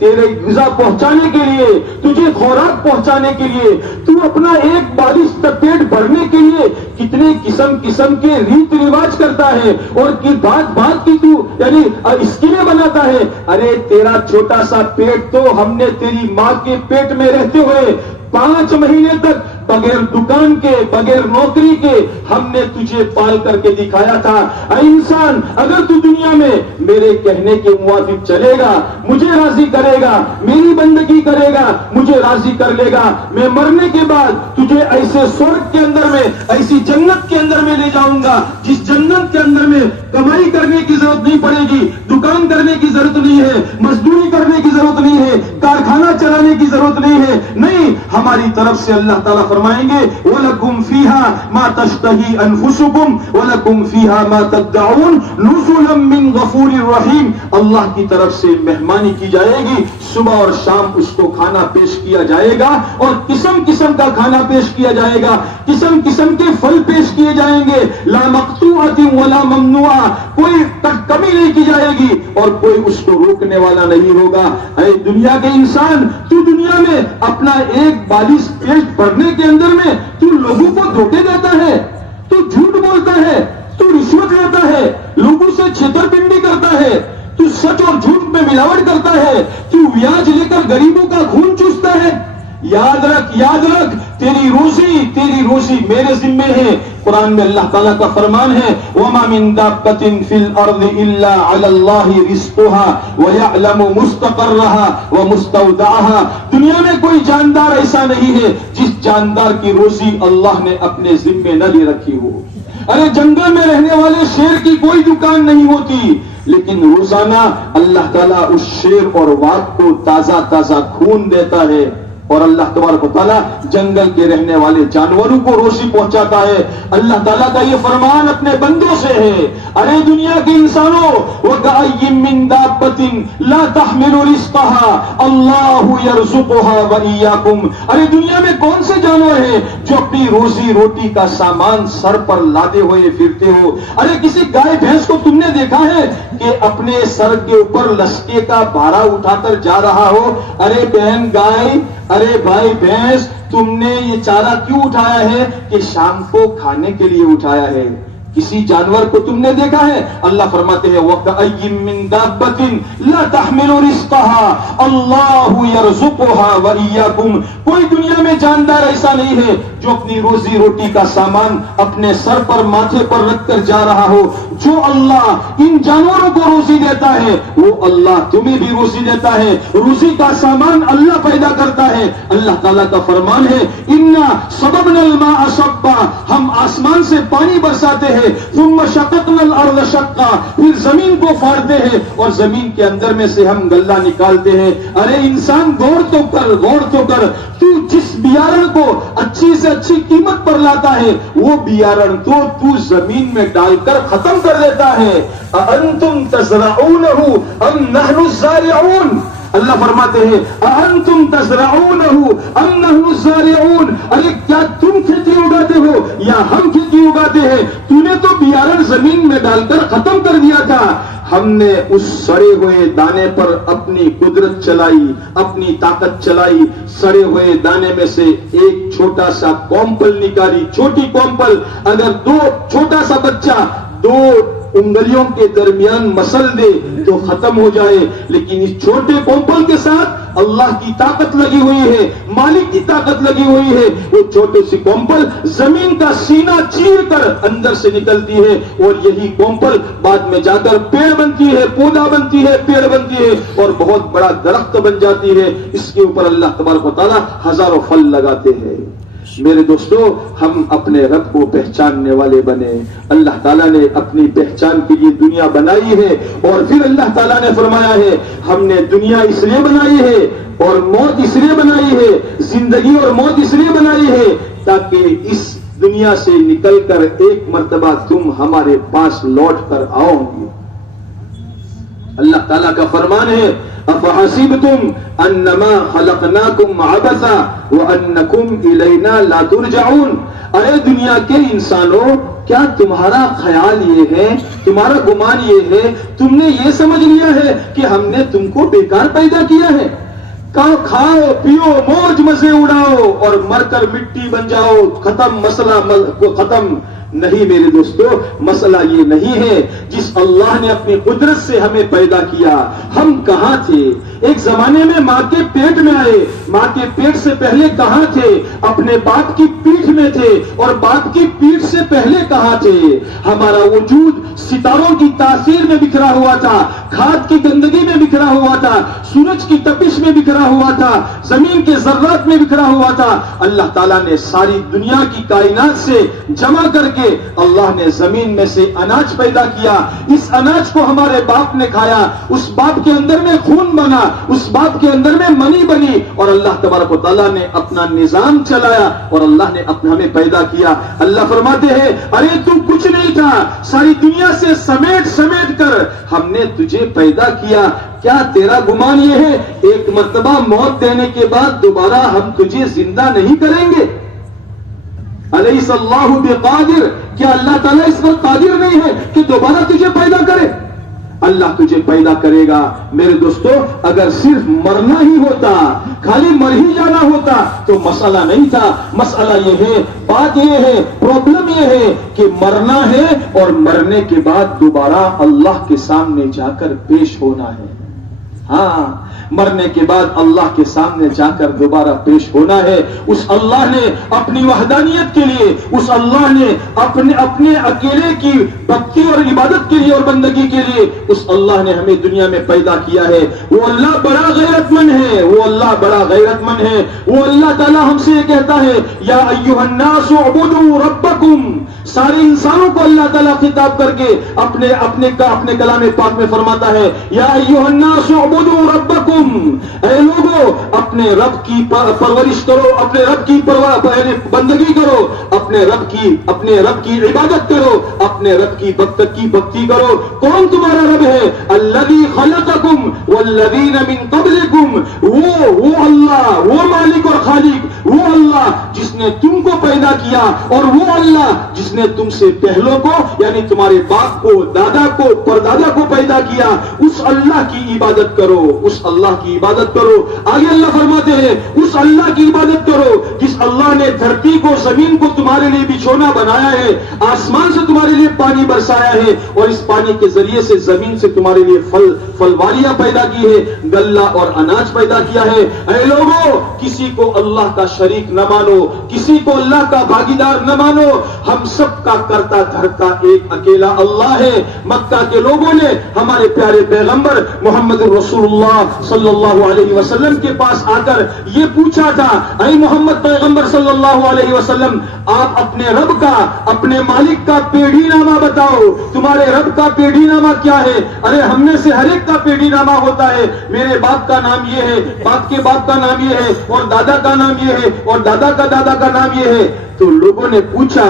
تیرے غذا پہنچانے کے لیے, تجھے خوراک پہنچانے کے لیے, تو اپنا ایک بالش تک پیٹ بھرنے کے لیے کتنے قسم قسم کے ریت رواج کرتا ہے, اور کی بات کی تو یعنی اسکیمیں بناتا ہے. ارے تیرا چھوٹا سا پیٹ تو ہم نے تیری ماں کے پیٹ میں رہتے ہوئے 5 مہینے تک بغیر دکان کے, بغیر نوکری کے ہم نے تجھے پال کر کے دکھایا تھا. اے انسان, اگر تو دنیا میں میرے کہنے کے موافق چلے گا, مجھے راضی کرے گا, میری بندگی کرے گا, مجھے راضی کر لے گا, میں مرنے کے بعد تجھے ایسے سورگ کے اندر میں, ایسی جنت کے اندر میں لے جاؤں گا جس جنت کے اندر میں کمائی کرنے کی ضرورت نہیں پڑے گی, دکان کرنے کی ضرورت نہیں ہے, مزدوری کرنے کی ضرورت نہیں ہے, کارخانہ چلانے کی ضرورت نہیں ہے. نہیں, ہماری طرف سے اللہ تعالیٰ فرمائیں گے وَلَكُمْ فِيهَا مَا تَشْتَهِي أَنفُسُكُمْ وَلَكُمْ فِيهَا مَا تَدَّعُونَ نُزُلًا مِّن غَفُورٍ رَحِيمٍ. اللہ کی طرف سے مہمانی کی جائے گی, صبح اور شام اس کو کھانا پیش کیا جائے گا, اور قسم قسم کا کھانا پیش کیا جائے گا, قسم قسم کے پھل پیش کیے جائیں گے, لا مقطوعۃ ولا ممنوعہ, کوئی کمی نہیں کی جائے گی اور کوئی اس کو روکنے والا نہیں ہوگا. اے دنیا کے انسان, تو دنیا میں اپنا ایک بالش پیٹ بھرنے کے اندر میں تو لوگوں کو دھوکے دیتا ہے, تو جھوٹ بولتا ہے, تو رشوت لیتا ہے, لوگوں سے چھتر پنڈی کرتا ہے, تو سچ اور جھوٹ میں ملاوٹ کرتا ہے, تو بیاج لے کر غریبوں کا خون چوستا ہے. یاد رکھ, تیری روزی میرے ذمے ہے. قرآن میں اللہ تعالیٰ کا فرمان ہے وَمَا مِن دَابَّةٍ فِي الْأَرْضِ إِلَّا عَلَى اللَّهِ رِزْقُهَا وَيَعْلَمُ مُسْتَقَرَّهَا وَمُسْتَوْدَعَهَا. دنیا میں کوئی جاندار ایسا نہیں ہے جس جاندار کی روزی اللہ نے اپنے ذمے نہ لے رکھی ہو. ارے جنگل میں رہنے والے شیر کی کوئی دکان نہیں ہوتی, لیکن روزانہ اللہ تعالیٰ اس شیر اور واق کو تازہ خون دیتا ہے. اور اللہ تبارک و تعالیٰ جنگل کے رہنے والے جانوروں کو روزی پہنچاتا ہے. اللہ تعالیٰ کا یہ فرمان اپنے بندوں سے ہے. ارے دنیا کے انسانوں، وَكَأَيٍّ مِّن دَابَّةٍ لَا تَحْمِلُ رِزْقَهَا اللَّهُ يَرْزُقُهَا وَإِيَّاكُمْ. ارے دنیا میں کون سے جانور ہیں جو اپنی روزی روٹی کا سامان سر پر لادے ہوئے پھرتے ہو؟ ارے کسی گائے بھینس کو تم نے دیکھا ہے کہ اپنے سر کے اوپر لشکے کا بھارا اٹھا کر جا رہا ہو؟ ارے بہن گائے، ارے بھائی بھینس، تم نے یہ چارہ کیوں اٹھایا ہے؟ کہ شام کو کھانے کے لیے اٹھایا ہے. کسی جانور کو تم نے دیکھا ہے؟ اللہ فرماتے ہیں وَكَأَيٍّ مِّن دَابَّةٍ لَا تَحْمِلُ رِزْقَهَا اللَّهُ يَرْزُقُهَا وَإِيَّاكُمْ. کوئی دنیا میں جاندار ایسا نہیں ہے جو اپنی روزی روٹی کا سامان اپنے سر پر ماتھے پر رکھ کر جا رہا ہو. جو اللہ ان جانوروں کو روزی دیتا ہے وہ اللہ تمہیں بھی روزی دیتا ہے. روزی کا سامان اللہ پیدا کرتا ہے. اللہ تعالیٰ کا فرمان ہے اِنَّا صَبَبْنَا الْمَاءَ صَبًّا، ہم آسمان سے پانی برساتے ہیں. ثم شققنا الارض شقا، پھر زمین کو پھاڑتے ہیں اور زمین کے اندر میں سے ہم غلہ نکالتے ہیں. ارے انسان غور تو کر، تو جس بیارن کو اچھی سے اچھی قیمت پر لاتا ہے وہ بیارن تو زمین میں ڈال کر ختم کر دیتا ہے. اَأَنْتُمْ تَزْرَعُونَهُ أَمْ نَحْنُ الزَّارِعُونَ. اللہ فرماتے ہیں اَأَنْتُمْ تَزْرَعُونَهُ أَمْ نَحْنُ الزَّارِعُونَ. ارے کیا تم کھیتی اگاتے ہو یا ہم کھیتی اگاتے ہیں؟ تو نے تو بیارن زمین میں ڈال کر ختم کر دیا تھا. ہم نے اس سڑے ہوئے دانے پر اپنی قدرت چلائی، اپنی طاقت چلائی. سڑے ہوئے دانے میں سے ایک چھوٹا سا کومپل نکالی، چھوٹی کومپل. اگر چھوٹا سا بچہ 2 انگلیوں کے درمیان مسل دے تو ختم ہو جائے، لیکن اس چھوٹے کومپل کے ساتھ اللہ کی طاقت لگی ہوئی ہے، مالک کی طاقت لگی ہوئی ہے. وہ چھوٹی سی کومپل زمین کا سینہ چیر کر اندر سے نکلتی ہے اور یہی کومپل بعد میں جا کر پیڑ بنتی ہے، پودا بنتی ہے، پیڑ بنتی ہے اور بہت بڑا درخت بن جاتی ہے. اس کے اوپر اللہ تبارک و تعالیٰ ہزاروں پھل لگاتے ہیں. میرے دوستو، ہم اپنے رب کو پہچاننے والے بنے. اللہ تعالیٰ نے اپنی پہچان کے لیے دنیا بنائی ہے اور پھر اللہ تعالیٰ نے فرمایا ہے ہم نے دنیا اس لیے بنائی ہے اور موت اس لیے بنائی ہے، زندگی اور موت اس لیے بنائی ہے تاکہ اس دنیا سے نکل کر ایک مرتبہ تم ہمارے پاس لوٹ کر آؤ گے. اللہ تعالیٰ کا فرمان ہے افحسبتم انما خلقناکم عبثا وانکم الینا لا ترجعون. ارے دنیا کے انسانوں، کیا تمہارا خیال یہ ہے، تمہارا گمان یہ ہے، تم نے یہ سمجھ لیا ہے کہ ہم نے تم کو بیکار پیدا کیا ہے؟ کھاؤ پیو موج مزے اڑاؤ اور مر کر مٹی بن جاؤ، ختم مسئلہ ختم. نہیں میرے دوستو، مسئلہ یہ نہیں ہے. جس اللہ نے اپنی قدرت سے ہمیں پیدا کیا، ہم کہاں تھے؟ ایک زمانے میں ماں کے پیٹ میں آئے. ماں کے پیٹ سے پہلے کہاں تھے؟ اپنے باپ کی پیٹھ میں تھے. اور باپ کی پیٹھ سے پہلے کہاں تھے؟ ہمارا وجود ستاروں کی تاثیر میں بکھرا ہوا تھا، کھاد کی گندگی میں بکھرا ہوا تھا، سورج کی تپش میں بکھرا ہوا تھا، زمین کے ذرات میں بکھرا ہوا تھا. اللہ تعالیٰ نے ساری دنیا کی کائنات سے جمع کر کے اللہ نے زمین میں سے اناج پیدا کیا. اس اناج کو ہمارے باپ نے کھایا، اس باپ کے اندر میں خون بنا، اس باپ کے اندر میں منی بنی اور اللہ تبارک و تعالیٰ نے اپنا نظام چلایا اور اللہ نے اپنا ہمیں پیدا کیا. اللہ فرماتے ہیں ارے تو کچھ نہیں تھا، ساری دنیا سے سمیٹ کر ہم نے تجھے پیدا کیا. کیا تیرا گمان یہ ہے ایک مرتبہ موت دینے کے بعد دوبارہ ہم تجھے زندہ نہیں کریں گے؟ الیس اللہ بقادر، کیا اللہ تعالیٰ اس پر قادر نہیں ہے کہ دوبارہ تجھے پیدا کرے؟ اللہ تجھے پیدا کرے گا. میرے دوستو، اگر صرف مرنا ہی ہوتا، خالی مر ہی جانا ہوتا تو مسئلہ نہیں تھا. مسئلہ یہ ہے، بات یہ ہے، پرابلم یہ ہے کہ مرنا ہے اور مرنے کے بعد دوبارہ اللہ کے سامنے جا کر پیش ہونا ہے. ہاں، مرنے کے بعد اللہ کے سامنے جا کر دوبارہ پیش ہونا ہے. اس اللہ نے اپنی وحدانیت کے لیے، اس اللہ نے اپنے اکیلے کی بھکتی اور عبادت کے لیے اور بندگی کے لیے اس اللہ نے ہمیں دنیا میں پیدا کیا ہے. وہ اللہ بڑا غیرت مند ہے، وہ اللہ بڑا غیرت مند ہے. وہ اللہ تعالیٰ ہم سے یہ کہتا ہے یا ایھا الناس اعبدوا ربکم. سارے انسانوں کو اللہ تعالیٰ خطاب کر کے اپنے کلام پاک میں فرماتا ہے یا ایھا الناس اعبدوا اعبدوا ربکم، اے لوگوں اپنے رب کی پرورش کرو، اپنے رب کی بندگی کرو، اپنے رب کی عبادت کرو، اپنے رب کی بھکتی کرو۔ کون تمہارا رب ہے؟ الذی خلقکم والذین من قبلکم، وہ اللہ، وہ مالک اور خالق، وہ اللہ جس نے تم کو پیدا کیا، اور وہ اللہ جس نے تم سے پہلوں کو یعنی تمہارے باپ کو، دادا کو، پردادا کو پیدا کیا۔ اس اللہ کی عبادت کرو، اس اللہ کی عبادت کرو۔ آگے اللہ فرماتے ہیں اس اللہ کی عبادت کرو جس اللہ نے دھرتی کو، زمین کو تمہارے لیے بچھونا بنایا ہے، آسمان سے تمہارے لیے پانی برسایا ہے، اور اس پانی کے ذریعے سے زمین سے تمہارے لیے پھلواریاں پیدا کی ہے، غلہ اور اناج پیدا کیا ہے۔ اے لوگوں کسی کو اللہ کا شریک نہ مانو، کسی کو اللہ کا بھاگیدار نہ مانو، ہم سب کا کرتا دھرتا ایک اکیلا اللہ ہے۔ مکہ کے لوگوں نے ہمارے پیارے پیغمبر محمد رسول اللہ صلی اللہ علیہ وسلم کے پاس آ کر یہ پوچھا تھا، اے محمد پیغمبر صلی اللہ علیہ وسلم، آپ اپنے رب کا، اپنے مالک کا پیڑھی نامہ بتاؤ، تمہارے رب کا پیڑھی نامہ کیا ہے؟ ارے ہم میں سے ہر ایک کا پیڑھی نامہ ہوتا ہے، میرے باپ کا نام یہ ہے، باپ کے باپ کا نام یہ ہے، اور دادا کا نام یہ ہے، اور دادا کا دادا کا نام یہ ہے۔ تو لوگوں نے پوچھا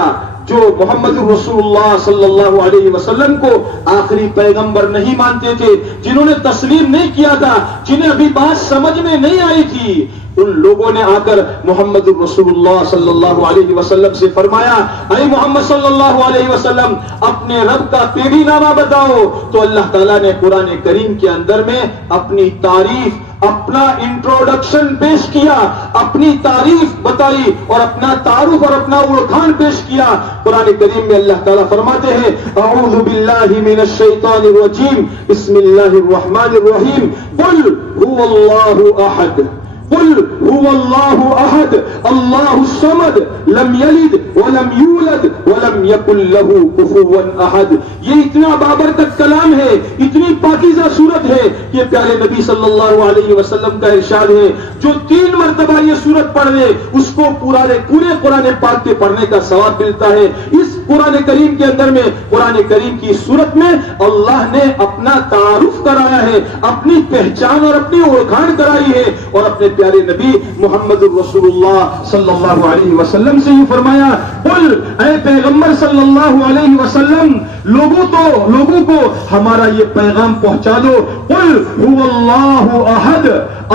جو محمد رسول اللہ صلی اللہ علیہ وسلم کو آخری پیغمبر نہیں مانتے تھے، جنہوں نے تسلیم نہیں کیا تھا، جنہیں ابھی بات سمجھ میں نہیں آئی تھی، ان لوگوں نے آ کر محمد رسول اللہ صلی اللہ علیہ وسلم سے فرمایا، اے محمد صلی اللہ علیہ وسلم اپنے رب کا پیڑھی نامہ بتاؤ۔ تو اللہ تعالیٰ نے قرآن کریم کے اندر میں اپنی تعریف، اپنا انٹروڈکشن پیش کیا، اپنی تعریف بتائی، اور اپنا تعارف اور اپنا اڑکھان پیش کیا۔ قرآن کریم میں اللہ تعالیٰ فرماتے ہیں، اعوذ باللہ من الشیطان الرجیم، بسم اللہ الرحمن الرحیم، قل هو اللہ احد، قل هو اللہ احد اللہ الصمد لم یلد ولم یولد ولم یکن له کفوا احد۔ یہ اتنا بابرکت کلام ہے، اتنی پاکیزہ سورت ہے کہ پیارے نبی صلی اللہ علیہ وسلم کا ارشاد ہے، جو 3 مرتبہ یہ سورت پڑھ لے اس کو پورے قرآن پاک کے پڑھنے کا ثواب ملتا ہے۔ اس قرآن کریم کے اندر میں، قرآن کریم کی سورت میں اللہ نے اپنا تعارف کرایا ہے، اپنی پہچان اور اپنی اوڑکھان کرائی ہے، اور اپنے پیارے نبی محمد رسول اللہ صلی اللہ علیہ وسلم سے یہ فرمایا، قل اے پیغمبر صلی اللہ علیہ وسلم لوگوں کو ہمارا یہ پیغام پہنچا دو، قل هو اللہ احد،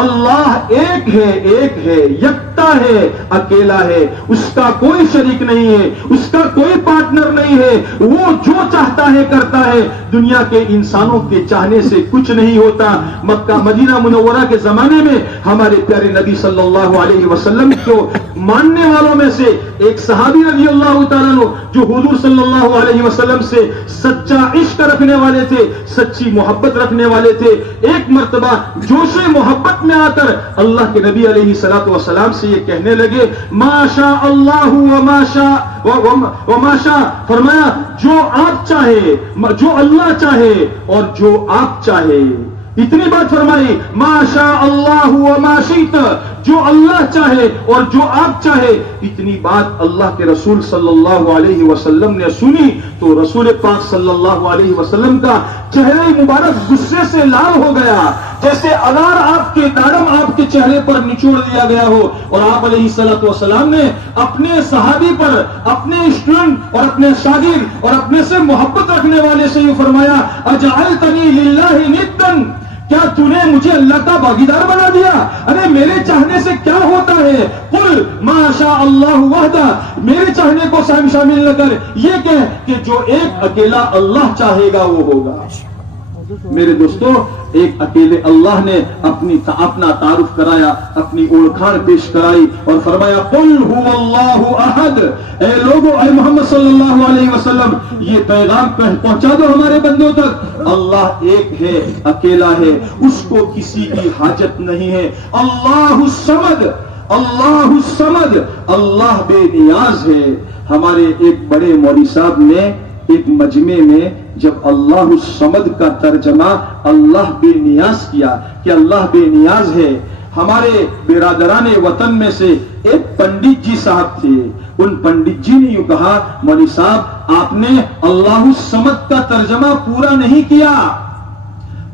اللہ ایک ہے، یکتا ہے، اکیلا ہے، اس کا کوئی شریک نہیں ہے، اس کا کوئی پارٹنر نہیں ہے، وہ جو چاہتا ہے کرتا ہے، دنیا کے انسانوں کے چاہنے سے کچھ نہیں ہوتا۔ مکہ مدینہ منورہ کے زمانے میں ہمارے پیارے نبی صلی اللہ علیہ وسلم کو ماننے والوں میں سے ایک صحابی رضی اللہ تعالیٰ عنہ جو حضور صلی اللہ علیہ وسلم سے سچا عشق رکھنے والے تھے، سچی محبت رکھنے والے تھے، ایک مرتبہ جوش محبت میں آ کر اللہ کے نبی علیہ الصلوۃ والسلام سے یہ کہنے لگے، ما شاء اللہ وما شاء، فرمایا جو آپ چاہے، جو اللہ چاہے اور جو آپ چاہے، اتنی بات فرمائی، ما شاء اللہ وما شئت، جو اللہ چاہے اور جو آپ چاہے۔ اتنی بات اللہ کے رسول صلی اللہ علیہ وسلم نے سنی تو رسول پاک صلی اللہ علیہ وسلم کا چہرہ مبارک غصے سے لال ہو گیا، جیسے انار آپ کے داڑم آپ کے چہرے پر نچوڑ دیا گیا ہو۔ اور آپ علیہ الصلوۃ والسلام نے اپنے صحابی پر، اپنے اسٹوڈنٹ اور اپنے شاگرد اور اپنے سے محبت رکھنے والے سے یہ فرمایا، اجعلتنی للہ ندًا، کیا تو نے مجھے اللہ کا بھاگیدار بنا دیا؟ ارے میرے چاہنے سے کیا ہوتا ہے؟ قل ما شاء اللہ وحدہ، میرے چاہنے کو شامل نہ کر، یہ کہہ کہ جو ایک اکیلا اللہ چاہے گا وہ ہوگا۔ میرے دوستو، ایک اکیلے اللہ نے اپنا تعارف کرایا، اپنی اوڑکھان پیش کرائی اور فرمایا، قل هو اللہ احد، اے لوگو، اے محمد صلی اللہ علیہ وسلم یہ پیغام پہنچا دو ہمارے بندوں تک، اللہ ایک ہے، اکیلا ہے، اس کو کسی کی حاجت نہیں ہے، اللہ الصمد، اللہ الصمد، اللہ بے نیاز ہے۔ ہمارے ایک بڑے مولوی صاحب نے ایک مجمع میں جب اللہ الصمد کا ترجمہ اللہ بے نیاز کیا کہ اللہ بے نیاز ہے، ہمارے برادران وطن میں سے ایک پنڈت جی صاحب تھے، ان پنڈت جی نے یوں کہا، مولوی صاحب آپ نے اللہ الصمد کا ترجمہ پورا نہیں کیا۔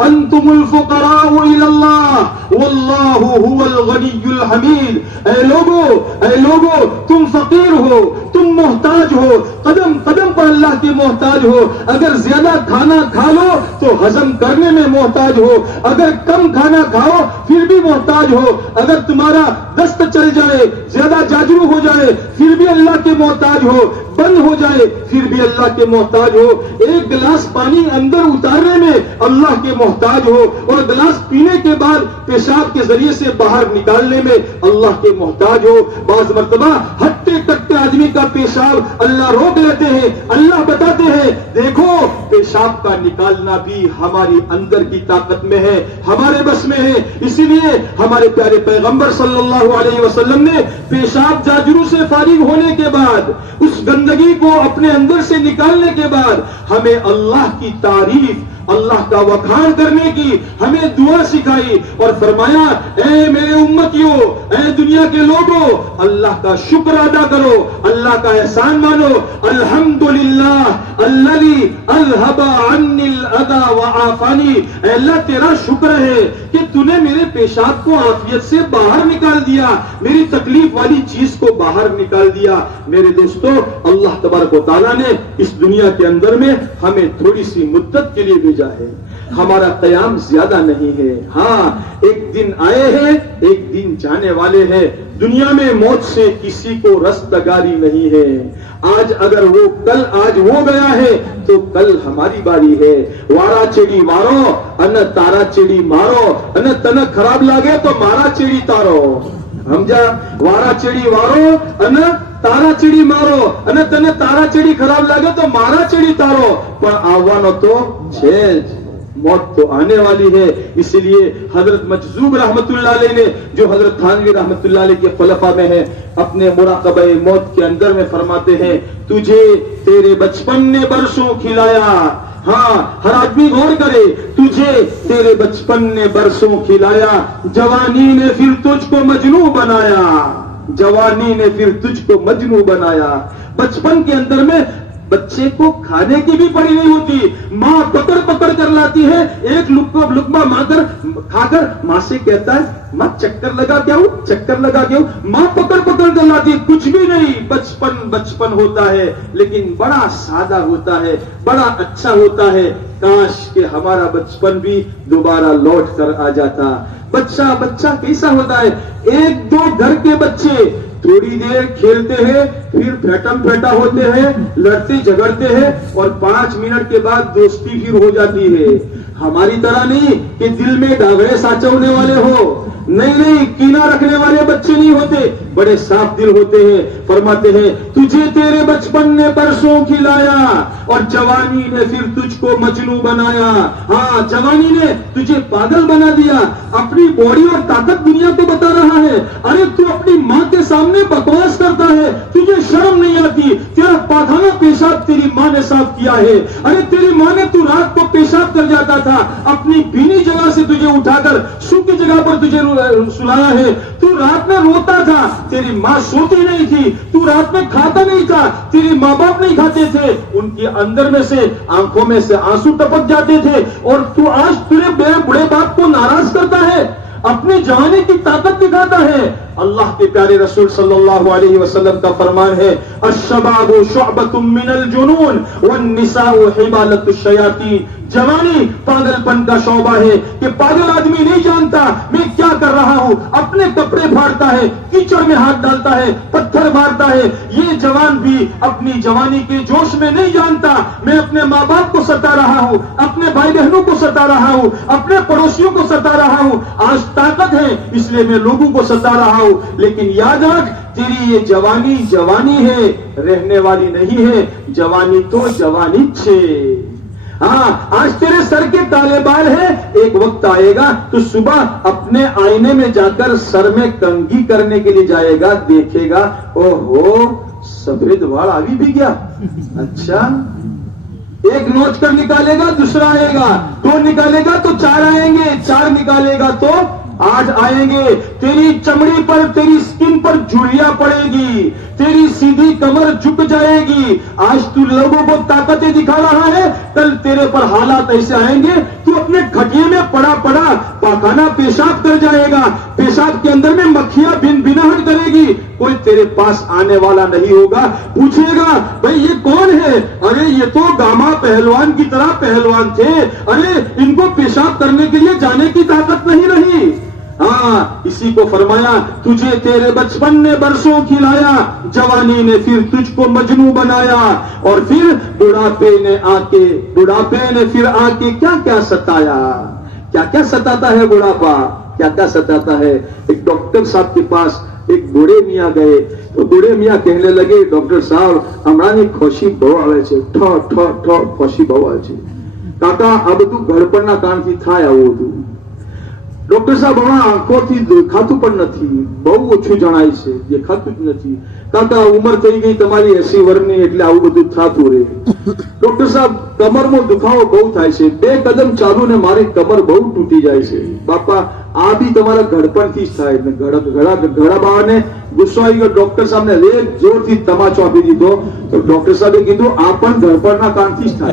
انتم الفقراء الی اللہ واللہ هو الغنی الحمید۔ اے لوگو تم فقیر ہو، تم محتاج ہو، قدم قدم پر اللہ کے محتاج ہو۔ اگر زیادہ کھانا کھا لو تو ہضم کرنے میں محتاج ہو، اگر کم کھانا کھاؤ پھر بھی محتاج ہو، اگر تمہارا دست چل جائے، زیادہ جاجرو ہو جائے پھر بھی اللہ کے محتاج ہو، بند ہو جائے پھر بھی اللہ کے محتاج ہو، ایک گلاس پانی اندر اتارنے میں اللہ کے محتاج ہو، اور گلاس پینے کے بعد پیشاب کے ذریعے سے باہر نکالنے میں اللہ کے محتاج ہو۔ بعض مرتبہ ہٹے کٹے آدمی کا پیشاب اللہ روک لیتے ہیں، اللہ بتاتے ہیں دیکھو پیشاب کا نکالنا بھی ہماری اندر کی طاقت میں ہے، ہمارے بس میں ہے۔ اسی لیے ہمارے پیارے پیغمبر صلی اللہ علیہ وسلم نے پیشاب جاجرو سے فارغ ہونے کے بعد، اس گندگی کو اپنے اندر سے نکالنے کے بعد ہمیں اللہ کی تعریف، اللہ کا وقار کرنے کی ہمیں دعا سکھائی، اور فرمایا اے میرے امتیوں، اے دنیا کے لوگوں، اللہ کا شکر ادا کرو، اللہ کا احسان مانو۔ الحمدللہ الذی اذھب عنی الاذی وعافانی۔ اے اللہ تیرا شکر ہے کہ تو نے میرے پیشاب کو عافیت سے باہر نکال دیا، میری تکلیف والی چیز کو باہر نکال دیا۔ میرے دوستو، اللہ تبارک و تعالیٰ نے اس دنیا کے اندر میں ہمیں تھوڑی سی مدت کے لیے بھیجا ہے، ہمارا قیام زیادہ نہیں ہے۔ ہاں ایک دن آئے ہیں، ایک دن جانے والے ہیں۔ دنیا میں موت سے کسی کو رستگاری نہیں ہے۔ آج اگر وہ کل آج وہ گیا ہے تو کل ہماری باری ہے۔ وارا چیڑی مارو ان تارا چیڑی مارو ان تن خراب لگے تو مارا چیڑی تارو، سمجھا؟ وارا چیڑی مارو ان تارا چیڑی مارو ان تن تارا چیڑی خراب لگے تو مارا چیڑی تارو، پر آوانو تو چھے، موت تو آنے والی ہے۔ اسی لیے حضرت مجذوب رحمت اللہ علیہ نے، جو حضرت تھانوی رحمت اللہ علیہ کے خلفاء میں ہے، اپنے مراقبہ موت کے اندر میں فرماتے ہیں تجھے تیرے بچپن نے برسوں کھلایا۔ ہاں ہر آدمی غور کرے، تجھے تیرے بچپن نے برسوں کھلایا، جوانی نے پھر تجھ کو مجنوں بنایا، جوانی نے پھر تجھ کو مجنوں بنایا۔ بچپن کے اندر میں بچے کو کھانے کی بھی پڑی نہیں ہوتی، ماں پکڑ پکڑ کر لاتی ہے، ایک لقمہ ماں کھا کر ماں سے کہتا ہے ماں چکر لگا کیا ہوں، چکر لگا کیا ہوں، ماں پکڑ پکڑ کر لاتی ہے، کچھ بھی نہیں۔ بچپن ہوتا ہے لیکن بڑا سادہ ہوتا ہے، بڑا اچھا ہوتا ہے۔ کاش کہ ہمارا بچپن بھی دوبارہ لوٹ کر آ جاتا۔ بچہ کیسا ہوتا ہے؟ ایک دو گھر کے بچے تھوڑی دیر کھیلتے ہیں، پھر پھیٹم پھیٹا ہوتے ہیں، لڑتے جھگڑتے ہیں، اور 5 منٹ کے بعد دوستی پھر ہو جاتی ہے۔ ہماری طرح نہیں کہ دل میں ڈاگڑے ساچونے والے ہو، نہیں، کینہ رکھنے والے بچے نہیں ہوتے، بڑے صاف دل ہوتے ہیں۔ فرماتے ہیں تجھے تیرے بچپن نے برسوں کھلایا اور جوانی نے پھر تجھ کو مجنوں بنایا۔ ہاں جوانی نے تجھے پاگل بنا دیا، اپنی باڈی اور طاقت دنیا کو بتا رہا ہے۔ ارے تو اپنی ماں کے سامنے بکواس کرتا ہے، تجھے شرم نہیں آتی؟ تیرا پاخانہ پیشاب تیری ماں نے صاف کیا ہے۔ ارے تیری ماں نے تو رات کو پیشاب کر جاتا تھا، اپنی بھینی جگہ سے تجھے اٹھا کر سوکھی جگہ پر تجھے سلایا ہے۔ تو رات میں روتا تھا، تیری ماں سوتی نہیں تھی۔ تو رات میں کھاتا نہیں تھا، تیری ماں باپ نہیں کھاتے تھے، ان کے اندر میں سے آنکھوں میں سے آنسو ٹپک جاتے تھے، اور تو آج تیرے بڑے باپ کو ناراض کرتا ہے، اپنی جوانی کی طاقت دکھاتا ہے۔ اللہ کے پیارے رسول صلی اللہ علیہ وسلم کا فرمان ہے الشباب شعبۃ من الجنون والنساء حبالۃ الشیاطین۔ جوانی پاگل پن کا شعبہ ہے کہ پاگل آدمی نہیں جانتا میں کیا کر رہا ہوں، اپنے کپڑے پھاڑتا ہے، کیچڑ میں ہاتھ ڈالتا ہے، پتھر مارتا ہے۔ یہ جوان بھی اپنی جوانی کے جوش میں نہیں جانتا میں اپنے ماں باپ کو ستا رہا ہوں، اپنے بھائی بہنوں کو ستا رہا ہوں، اپنے پڑوسیوں کو ستا رہا ہوں۔ آج طاقت ہے اس لیے میں لوگوں کو ستا رہا ہوں، لیکن یاد رکھ تیری یہ جوانی ہے، رہنے والی نہیں ہے۔ جوانی تو جوانی چھے۔ ہاں آج تیرے سر کے کالے بال ہیں، ایک وقت آئے گا تو صبح اپنے آئینے میں جا کر سر میں کنگھی کرنے کے لیے جائے گا، دیکھے گا اوہو سفید واڑ ابھی بھی گیا۔ اچھا ایک نوچ کر نکالے گا دوسرا آئے گا، 2 نکالے گا تو 4 آئیں گے، 4 نکالے گا تو 8 آئیں گے۔ تیری چمڑی پر، تیری سکن پر جھریاں پڑے گی، تیری سیدھی کمر جھک جائے گی۔ آج تو لوگوں کو طاقتیں دکھا رہا ہے، کل تیرے پر حالات ایسے آئیں گے تو اپنے کھٹیے میں پڑا پاخانہ پیشاب کر جائے گا, پیشاب کے اندر میں مکھیاں بن بناہٹ کرے گی, کوئی تیرے پاس آنے والا نہیں ہوگا. پوچھے گا بھائی یہ کون ہے؟ ارے یہ تو گاما پہلوان کی طرح پہلوان تھے, ارے ان کو پیشاب کرنے کے لیے جانے کی طاقت نہیں رہی. ہاں, اسی کو فرمایا تجھے تیرے بچپن نے برسوں کھلایا, جوانی نے پھر تجھ کو مجنوں بنایا, اور پھر بڑھاپے نے پھر آ کے کیا کیا ستایا. کیا کیا ستاتا ہے بڑھاپا, کیا کیا ستاتا ہے. ایک ڈاکٹر صاحب کے پاس ایک بوڑھے میاں گئے تو بوڑھے میاں کہنے لگے ڈاکٹر صاحب ہماری خوشی بہو આવે છે, ઠ خوشی બહુ આવે છે. કાકા આ બધું ઘડપણના કારણથી થાય આવું હતું. ડોક્ટર સાહેબ હમણાં આંખોથી દેખાતું પણ નથી, બહુ ઓછું જણાય છે, દેખાતું જ નથી. કાકા ઉંમર થઈ ગઈ તમારી 80 વર્ષની એટલે આવું બધું થતું રહે. ડોક્ટર સાહેબ કમરમાં દુખાવો બહુ થાય છે, 2 કદમ ચાલુ ને મારી કમર બહુ તૂટી જાય છે. બાપા આ બી તમારા ઘડપણથી જ થાય. ઘડા બાવાને ગુસ્સો આવી ગયો, ડોક્ટર સાહેબને એક જોરથી તમાચો આપી દીધો તો ડોક્ટર સાહેબે કીધું આ પણ ઘડપણના કારણથી જ થાય.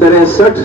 63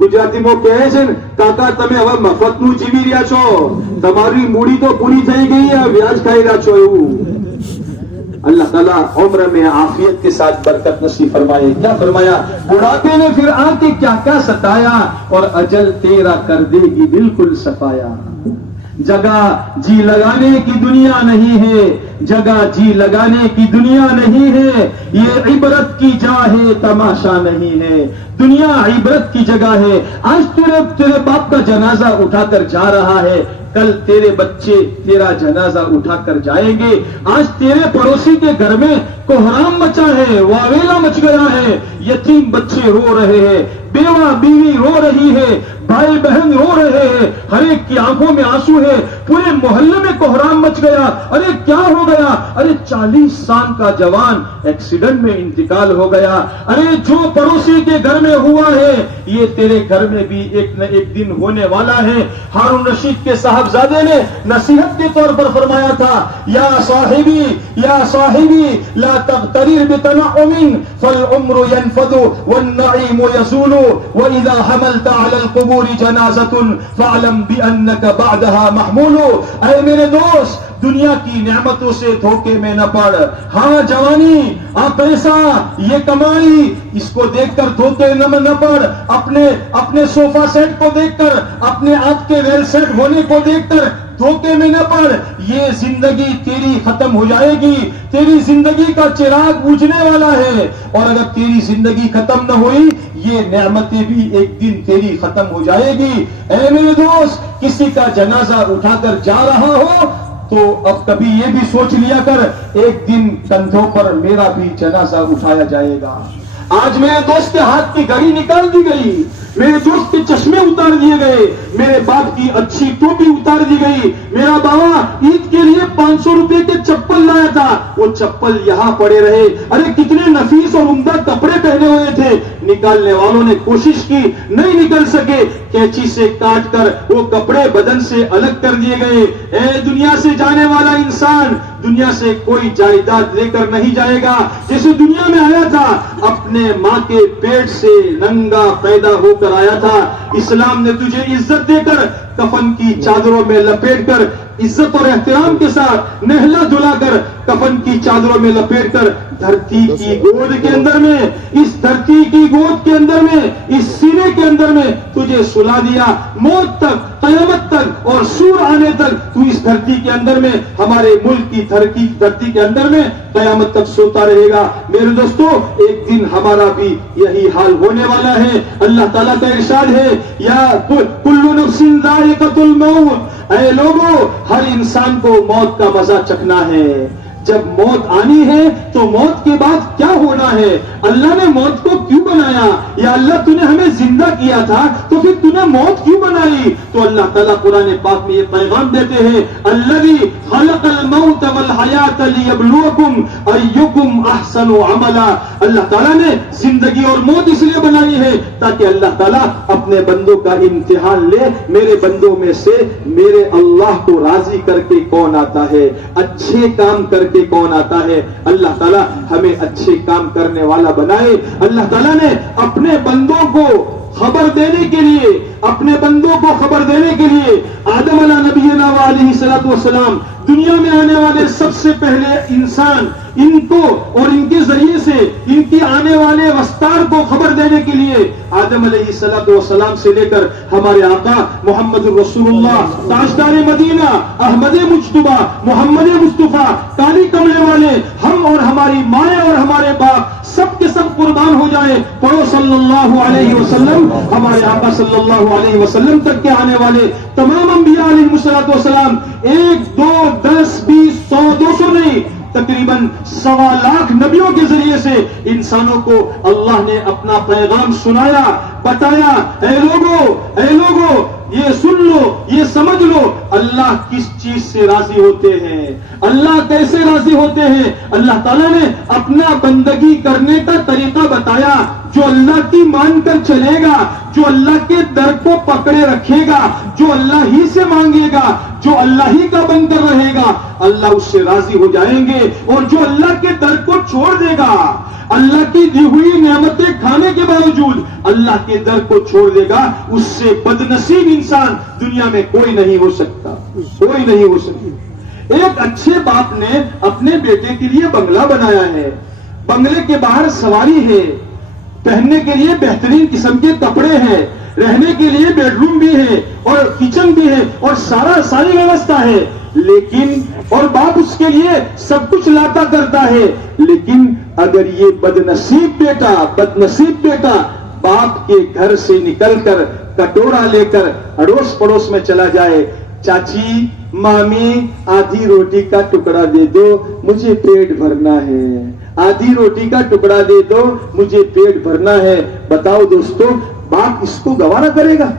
ગુજરાતીમાં કહે છે ને કાકા તમે હવે મફતનું જીવી રહ્યા છો, તમારી મૂડી તો પૂરી થઈ ગઈ, વ્યાજ ખાઈ રહ્યા છો. એવું اللہ تعالیٰ عمر میں عافیت کے ساتھ برکت نصیب فرمائے. کیا فرمایا؟ بڑھاپے نے پھر آ کے کیا کیا ستایا, اور اجل تیرا کر دے گی بالکل صفایا. جگہ جی لگانے کی دنیا نہیں ہے, جگہ جی لگانے کی دنیا نہیں ہے, یہ عبرت کی جا ہے تماشا نہیں ہے. دنیا عبرت کی جگہ ہے. آج تیرے باپ کا جنازہ اٹھا کر جا رہا ہے, کل تیرے بچے تیرا جنازہ اٹھا کر جائیں گے. آج تیرے پڑوسی کے گھر میں کوہرام مچا ہے, واویلا مچ گیا ہے, یتیم بچے رو رہے ہیں, بیوہ بیوی رو رہی ہے, بھائی بہن رو رہے ہیں, ہر ایک کی آنکھوں میں آنسو ہے, پورے محلے میں کوہرام مچ گیا. ارے کیا ہو گیا؟ ارے 40 سال کا جوان ایکسیڈنٹ میں انتقال ہو گیا. ارے جو پڑوسی کے گھر میں ہوا ہے یہ تیرے گھر میں بھی ایک نہ ایک دن ہونے والا ہے. ہارون رشید کے صاحبزادے نے نصیحت کے طور پر فرمایا تھا, یا صاحبی لا تغترر بتنعم فالعمر ينفد والنعيم يزول واذا حملت على القبور جنازة فاعلم بانك بعدها محمول. اے میرے دوست, دنیا کی نعمتوں سے دھوکے میں نہ پڑ. ہاں جوانی, پیسہ, یہ کمائی, اس کو دیکھ کر دھوکے میں نہ پڑ. اپنے صوفہ سیٹ کو دیکھ کر, اپنے آپ کے ویل سیٹ ہونے کو دیکھ کر دھوکے میں نہ پڑ. یہ زندگی تیری ختم ہو جائے گی, تیری زندگی کا چراغ بجھنے والا ہے, اور اگر تیری زندگی ختم نہ ہوئی یہ نعمتیں بھی ایک دن تیری ختم ہو جائے گی. اے میرے دوست, کسی کا جنازہ اٹھا کر جا رہا ہو تو اب کبھی یہ بھی سوچ لیا کر ایک دن کندھوں پر میرا بھی جنازہ اٹھایا جائے گا. آج میرے دوست کے ہاتھ کی گھڑی نکال دی گئی, میرے دوست کے چشمے اتار دیے گئے, میرے باپ کی اچھی ٹوپی اتار دی گئی. میرا بابا عید کے لیے 500 روپے کے چپل لایا تھا, وہ چپل یہاں پڑے رہے. ارے کتنے نفیس اور عمدہ کپڑے پہنے ہوئے تھے, نکالنے والوں نے کوشش کی, نہیں نکل سکے, کینچی سے کاٹ کر وہ کپڑے بدن سے الگ کر دیے گئے. اے دنیا سے جانے والا انسان, دنیا سے کوئی جائیداد لے کر نہیں جائے گا. جیسے دنیا میں آیا تھا اپنے ماں کے پیٹ سے ننگا پیدا ہو کر آیا تھا. اسلام نے تجھے عزت دے کر کفن کی چادروں میں لپیٹ کر, عزت اور احترام کے ساتھ نہلا دھلا کر, کفن کی چادروں میں لپیٹ کر دھرتی کی گود کے اندر میں, اس دھرتی کی گود کے اندر میں, اس سینے کے اندر میں تجھے سلا دیا. موت تک, قیامت تک اور سور آنے تک تو اس دھرتی کے اندر میں, ہمارے ملک کی دھرتی کے اندر میں قیامت تک سوتا رہے گا. میرے دوستو, ایک دن ہمارا بھی یہی حال ہونے والا ہے. اللہ تعالیٰ کا ارشاد ہے, یا کل نفس ذائقۃ الموت, اے لوگوں ہر انسان کو موت کا مزہ چکھنا ہے. جب موت آنی ہے تو موت کے بعد کیا ہونا ہے؟ اللہ نے موت کو کیوں بنایا؟ یا اللہ تو نے ہمیں زندہ کیا تھا تو پھر تو نے موت کیوں بنائی؟ تو اللہ تعالیٰ قرآن پاک میں یہ پیغام دیتے ہیں، الذی خلق الموت والحیات لیبلوکم ایکم احسن عملا۔ اللہ تعالیٰ نے زندگی اور موت اس لیے بنائی ہے تاکہ اللہ تعالیٰ اپنے بندوں کا امتحان لے، میرے بندوں میں سے میرے اللہ کو راضی کر کے کون آتا ہے، اچھے کام کر کے کون آتا ہے۔ اللہ تعالیٰ ہمیں اچھے کام کرنے والا بنائے۔ اللہ تعالیٰ نے اپنے بندوں کو خبر دینے کے لیے، اپنے بندوں کو خبر دینے کے لیے آدم علیہ نبینا علیہ الصلوۃ والسلام دنیا میں آنے والے سب سے پہلے انسان، ان کو اور ان کے ذریعے سے ان کی آنے والے وستار کو خبر دینے کے لیے آدم علیہ الصلوۃ والسلام سے لے کر ہمارے آقا محمد رسول اللہ تاجدار مدینہ احمد مجتبی محمد مصطفیٰ کالی کملے والے، ہم اور ہماری مائیں اور ہمارے باپ سب کے سب قربان ہو جائے۔ پڑھو صلی اللہ علیہ وسلم، ہمارے آقا صلی اللہ علیہ وسلم تک کے آنے والے تمام انبیاء علیہ الصلوۃ والسلام، 1 2 10 20 100 200 نہیں، تقریباً 1.25 لاکھ نبیوں کے ذریعے سے انسانوں کو اللہ نے اپنا پیغام سنایا، بتایا، اے لوگو یہ سن لو، یہ سمجھ لو، اللہ کس چیز سے راضی ہوتے ہیں، اللہ کیسے راضی ہوتے ہیں۔ اللہ تعالیٰ نے اپنا بندگی کرنے کا طریقہ بتایا، جو اللہ کی مان کر چلے گا، جو اللہ کے در کو پکڑے رکھے گا، جو اللہ ہی سے مانگے گا، جو اللہ ہی کا بن کر رہے گا، اللہ اس سے راضی ہو جائیں گے۔ اور جو اللہ کے در کو چھوڑ دے گا، اللہ کی دی ہوئی نعمتیں کھانے کے باوجود اللہ کے در کو چھوڑ دے گا، اس سے بدنصیب انسان دنیا میں کوئی نہیں ہو سکتا، کوئی نہیں ہو سکتا۔ ایک اچھے باپ نے اپنے بیٹے کے لیے بنگلہ بنایا ہے، بنگلے کے باہر سواری ہے، پہننے کے لیے بہترین قسم کے کپڑے ہیں، رہنے کے لیے بیڈ روم بھی ہے اور کچن بھی ہے اور ساری ویوستھا ہے، لیکن اور باپ اس کے لیے سب کچھ لاتا کرتا ہے، لیکن اگر یہ بدنصیب بیٹا باپ کے گھر سے نکل کر کٹورا لے کر اڑوس پڑوس میں چلا جائے، چاچی مامی آدھی روٹی کا ٹکڑا دے دو مجھے پیٹ بھرنا ہے، آدھی روٹی کا ٹکڑا دے دو مجھے پیٹ بھرنا ہے، بتاؤ دوستو باپ اس کو گوارا کرے گا؟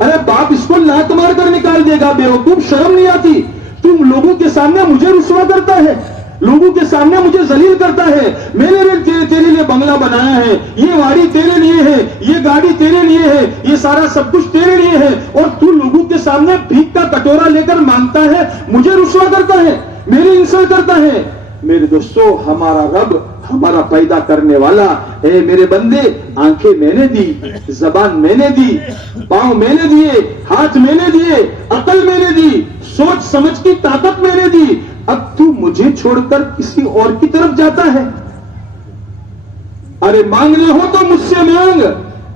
ارے باپ اس کو لات مار کر نکال دے گا، بیوقوف شرم نہیں آتی؟ تم لوگوں کے سامنے مجھے رسوا کرتا ہے، لوگوں کے سامنے مجھے ذلیل کرتا ہے، میرے لیے تیرے لیے بنگلہ بنایا ہے، یہ واڑی تیرے لیے ہے، یہ گاڑی تیرے لیے ہے، یہ سارا سب کچھ تیرے لیے ہے، اور تو لوگوں کے سامنے بھیک کا کٹورا لے کر مانگتا ہے، مجھے رسوا کرتا ہے، میری انسلٹ کرتا ہے۔ میرے دوستو ہمارا رب، ہمارا پیدا کرنے والا، اے میرے بندے آنکھیں میں نے دی، زبان میں نے دی، پاؤں میں نے دیے، ہاتھ میں نے دیے، عقل میں نے دی، سوچ سمجھ کی طاقت میں نے دی، اب تو مجھے چھوڑ کر کسی اور کی طرف جاتا ہے؟ ارے مانگنا ہو تو مجھ سے مانگ،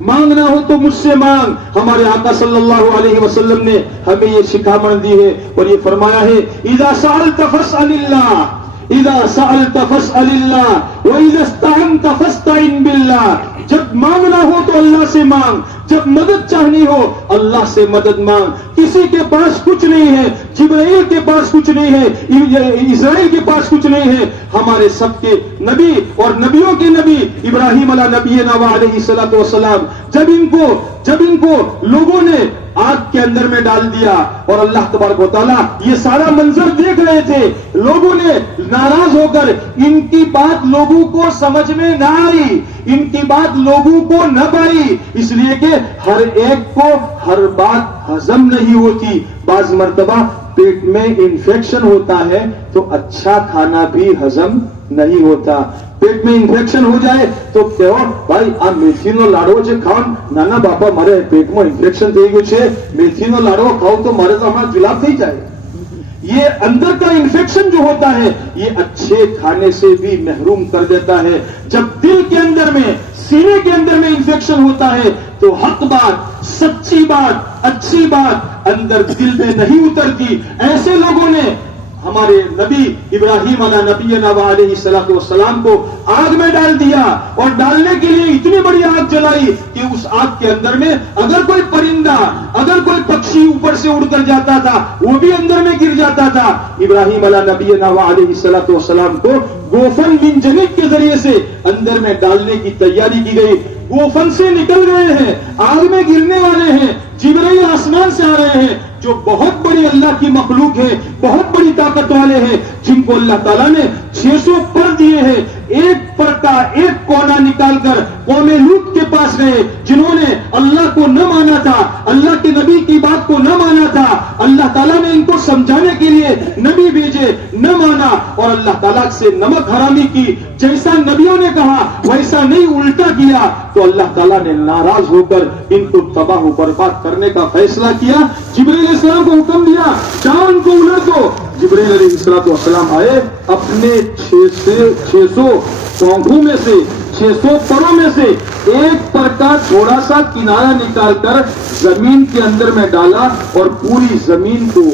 مانگنا ہو تو مجھ سے مانگ۔ ہمارے آقا صلی اللہ علیہ وسلم نے ہمیں یہ شکھامن دی ہے اور یہ فرمایا ہے، اذا سألت فاسأل اللہ، اذا سألت فاسأل اللہ واذا استعنت فاستعن باللہ۔ جب مانگنا ہو تو اللہ سے مانگ، جب مدد چاہنی ہو اللہ سے مدد مانگ۔ کسی کے پاس کچھ نہیں ہے، جبرائیل کے پاس کچھ نہیں ہے، اسرائیل کے پاس کچھ نہیں ہے، ہمارے سب کے نبی اور نبیوں کے نبی ابراہیم علیہ نبینا علیہ الصلوۃ والسلام، جب ان کو لوگوں نے آگ کے اندر میں ڈال دیا اور اللہ تبارک و تعالیٰ یہ سارا منظر دیکھ رہے تھے، لوگوں نے ناراض ہو کر ان کی بات لوگوں کو سمجھ میں نہ آئی، ان کی بات لوگوں کو نہ پائی، اس لیے کہ ہر ایک کو ہر بات ہضم نہیں ہوتی۔ بعض مرتبہ پیٹ میں انفیکشن ہوتا ہے تو اچھا کھانا بھی ہضم نہیں ہوتا۔ پیٹ میں انفیکشن ہو جائے تو کہو بھائی આ મેથીનો લાડવો છે ખાવ ના ના બાપા મારે પેટમાં ઇન્ફેક્શન થઈ ગયું છે મેથીનો લાડવો ખાવ તો મારે તો હમણાં જુલાબ થઈ જાય۔ یہ اندر کا انفیکشن جو ہوتا ہے یہ اچھے کھانے سے بھی محروم کر دیتا ہے۔ جب دل کے اندر میں سینے کے اندر میں انفیکشن ہوتا ہے تو حق بات، سچی بات، اچھی بات اندر دل میں نہیں اترتی۔ ایسے لوگوں نے ہمارے نبی ابراہیم علیہ نبینا و علیہ الصلوۃ والسلام کو آگ میں ڈال دیا اور ڈالنے کے لیے اتنی بڑی آگ جلائی کہ اس آگ کے اندر میں اگر کوئی پرندہ اگر کوئی پکشی اوپر سے اڑ کر جاتا تھا وہ بھی اندر میں گر جاتا تھا. ابراہیم علیہ نبینا و علیہ الصلوۃ والسلام کو گوفن من جنب کے ذریعے سے اندر میں ڈالنے کی تیاری کی گئی. گوفن سے نکل گئے ہیں, آگ میں گرنے والے ہیں, جبرائیل آسمان سے آ رہے ہیں جو بہت بڑی اللہ کی مخلوق ہے, بہت بڑی طاقت والے ہیں, جن کو اللہ تعالیٰ نے 600 پر دیے ہیں. ایک پر کا ایک کونا نکال کر قوم لوط کے پاس گئے جنہوں نے اللہ کو نہ مانا تھا, اللہ کے نبی کی بات کو نہ مانا تھا. اللہ تعالیٰ نے ان کو سمجھانے کے لیے نبی بھیجے, نہ مانا اور اللہ تعالیٰ سے نمک حرامی کی. جیسا نبیوں نے کہا ویسا نہیں, الٹا کیا, تو اللہ تعالیٰ نے ناراض ہو کر ان کو تباہ و برباد کرنے کا فیصلہ کیا. جبرائیل علیہ السلام کو حکم دیا چاند کو الٹ دو. جبرائیل علیہ السلام آئے, اپنے 600 پونکھوں میں سے 600 پروں میں سے ایک پر کا تھوڑا سا کنارہ نکال کر زمین کے اندر میں ڈالا اور پوری زمین کو,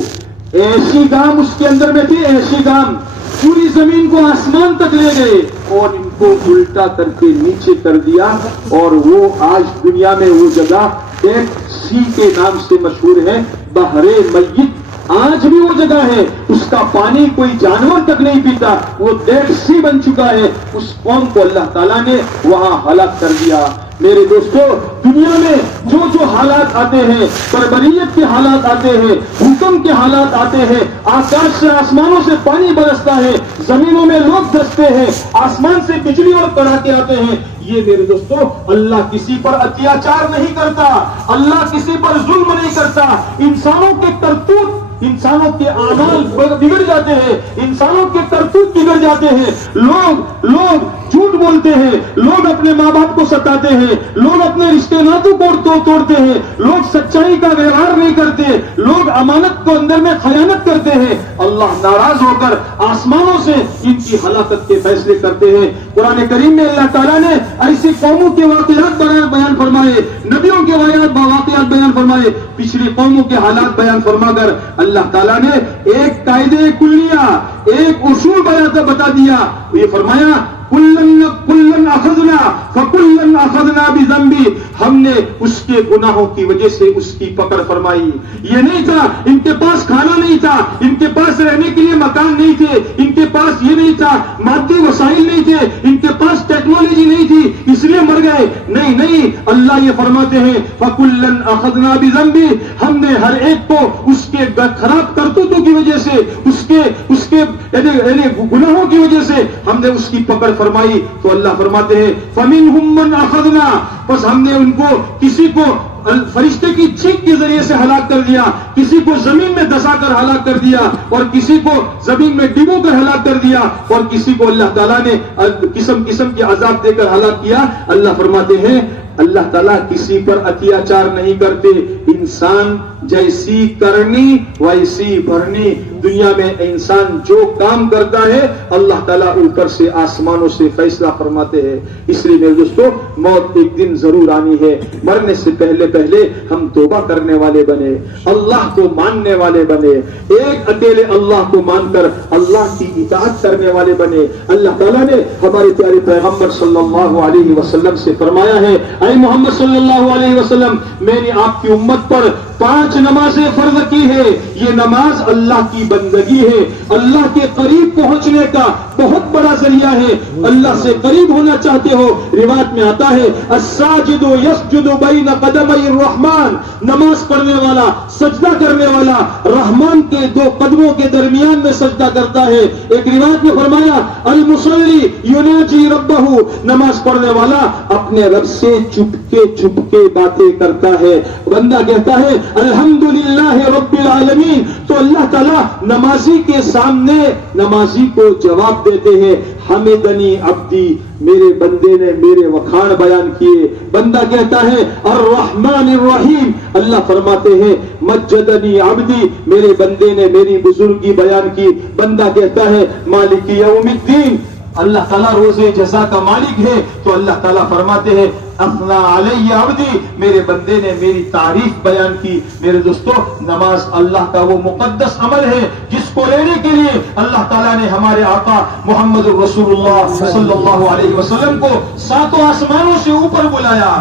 ایسی گام اس کے اندر میں تھی, ایسی گام پوری زمین کو آسمان تک لے گئے اور ان کو الٹا کر کے نیچے کر دیا. اور وہ آج دنیا میں وہ جگہ ایک سی کے نام سے مشہور ہے, بحر میت. آج بھی وہ جگہ ہے, اس کا پانی کوئی جانور تک نہیں پیتا, وہ ڈیڈ سی بن چکا ہے. اس قوم کو اللہ تعالیٰ نے وہاں ہلاک کر دیا. میرے دوستو, دنیا میں جو حالات آتے ہیں, بربریت کے حالات آتے ہیں, حکم کے حالات آتے ہیں, آکاش سے آسمانوں سے پانی برستا ہے, زمینوں میں لوگ دھستے ہیں, آسمان سے بجلی اور کڑاکے آتے ہیں, یہ میرے دوستو اللہ کسی پر اتیاچار نہیں کرتا, اللہ کسی پر ظلم نہیں کرتا. انسانوں کے کرتوت, انسانوں کے اعمال بگڑ جاتے ہیں, انسانوں کے کرتوت بگڑ جاتے ہیں. لوگ جھوٹ بولتے ہیں, لوگ اپنے ماں باپ کو ستاتے ہیں, لوگ اپنے رشتے ناتوں کو توڑتے ہیں, لوگ سچائی کا ویوہار نہیں کرتے, لوگ امانت کو اندر میں خیانت کرتے ہیں. اللہ ناراض ہو کر آسمانوں سے ان کی ہلاکت کے فیصلے کرتے ہیں. قرآن کریم میں اللہ تعالیٰ نے ایسی قوموں کے واقعات بیان فرمائے, نبیوں کے واقعات بیان فرمائے, پچھلی قوموں کے حالات بیان فرما کر اللہ تعالیٰ نے ایک قاعدے کلیہ, ایک اصول بتا دیا. یہ فرمایا کلن اخذنا فکلن اخذنا بذنبی, ہم نے اس کے گناہوں کی وجہ سے اس کی پکڑ فرمائی. یہ نہیں تھا, ان کے پاس کھانا نہیں تھا, ان کے پاس رہنے کے لیے مکان نہیں تھے, ان کے پاس یہ نہیں تھا, مادی وسائل نہیں تھے, ان کے پاس ٹیکنالوجی نہیں تھی, اس لیے مر گئے. نہیں, اللہ یہ فرماتے ہیں فکلن اخذنا بذنبی, ہم نے ہر ایک کو اس کے خراب کرتوتوں کی وجہ سے, اس کے گناہوں کی وجہ سے ہم نے اس کی پکڑ فرمائی. تو اللہ فرماتے ہیں فمنہم من اخذنا, بس ہم نے ان کو, کسی کو فرشتے کی چیخ کے ذریعے سے ہلاک کر دیا, کسی کو زمین میں دسا کر ہلاک کر دیا, اور کسی کو زمین میں ڈبو کر ہلاک کر دیا, اور کسی کو اللہ تعالیٰ نے قسم کے عذاب دے کر ہلاک کیا. اللہ فرماتے ہیں اللہ تعالیٰ کسی پر اتیاچار نہیں کرتے, انسان جیسی کرنی ویسی بھرنی. دنیا میں انسان جو کام کرتا ہے اللہ تعالیٰ اوپر سے آسمانوں سے فیصلہ فرماتے ہیں. اس لیے میرے دوستو, موت ایک دن ضرور آنی ہے. مرنے سے پہلے ہم توبہ کرنے والے بنے, اللہ کو ماننے والے بنے, ایک اکیلے اللہ کو مان کر اللہ کی اطاعت کرنے والے بنے. اللہ تعالیٰ نے ہمارے پیارے پیغمبر صلی اللہ علیہ وسلم سے فرمایا ہے, اے محمد صلی اللہ علیہ وسلم, میں نے آپ کی امت پر 5 نمازیں فرض کی ہے. یہ نماز اللہ کی بندگی ہے, اللہ کے قریب پہنچنے کا بہت بڑا ذریعہ ہے. اللہ سے قریب ہونا چاہتے ہو, روایت میں آتا ہے الساجد یسجد بین قدمی الرحمن, نماز پڑھنے والا, سجدہ کرنے والا رحمان کے 2 قدموں کے درمیان میں سجدہ کرتا ہے. ایک روایت میں فرمایا المصلی یناجی ربہ, نماز پڑھنے والا اپنے رب سے چھپ کے باتیں کرتا ہے. بندہ کہتا ہے الحمدللہ رب العالمین, تو اللہ تعالیٰ نمازی کے سامنے نمازی کو جواب دیتے ہیں حمدنی عبدی, میرے بندے نے میرے وکھان بیان کیے. بندہ کہتا ہے الرحمن الرحیم, اللہ فرماتے ہیں مجدنی عبدی, میرے بندے نے میری بزرگی بیان کی. بندہ کہتا ہے مالک یوم الدین, اللہ تعالیٰ روز جزا کا مالک ہے, تو اللہ تعالیٰ فرماتے ہیں اثنا علی عبدی، میرے بندے نے میری تعریف بیان کی۔ میرے دوستو، نماز اللہ کا وہ مقدس عمل ہے جس کو لینے کے لیے اللہ تعالیٰ نے ہمارے آقا محمد رسول اللہ صلی اللہ علیہ وسلم کو ساتوں آسمانوں سے اوپر بلایا،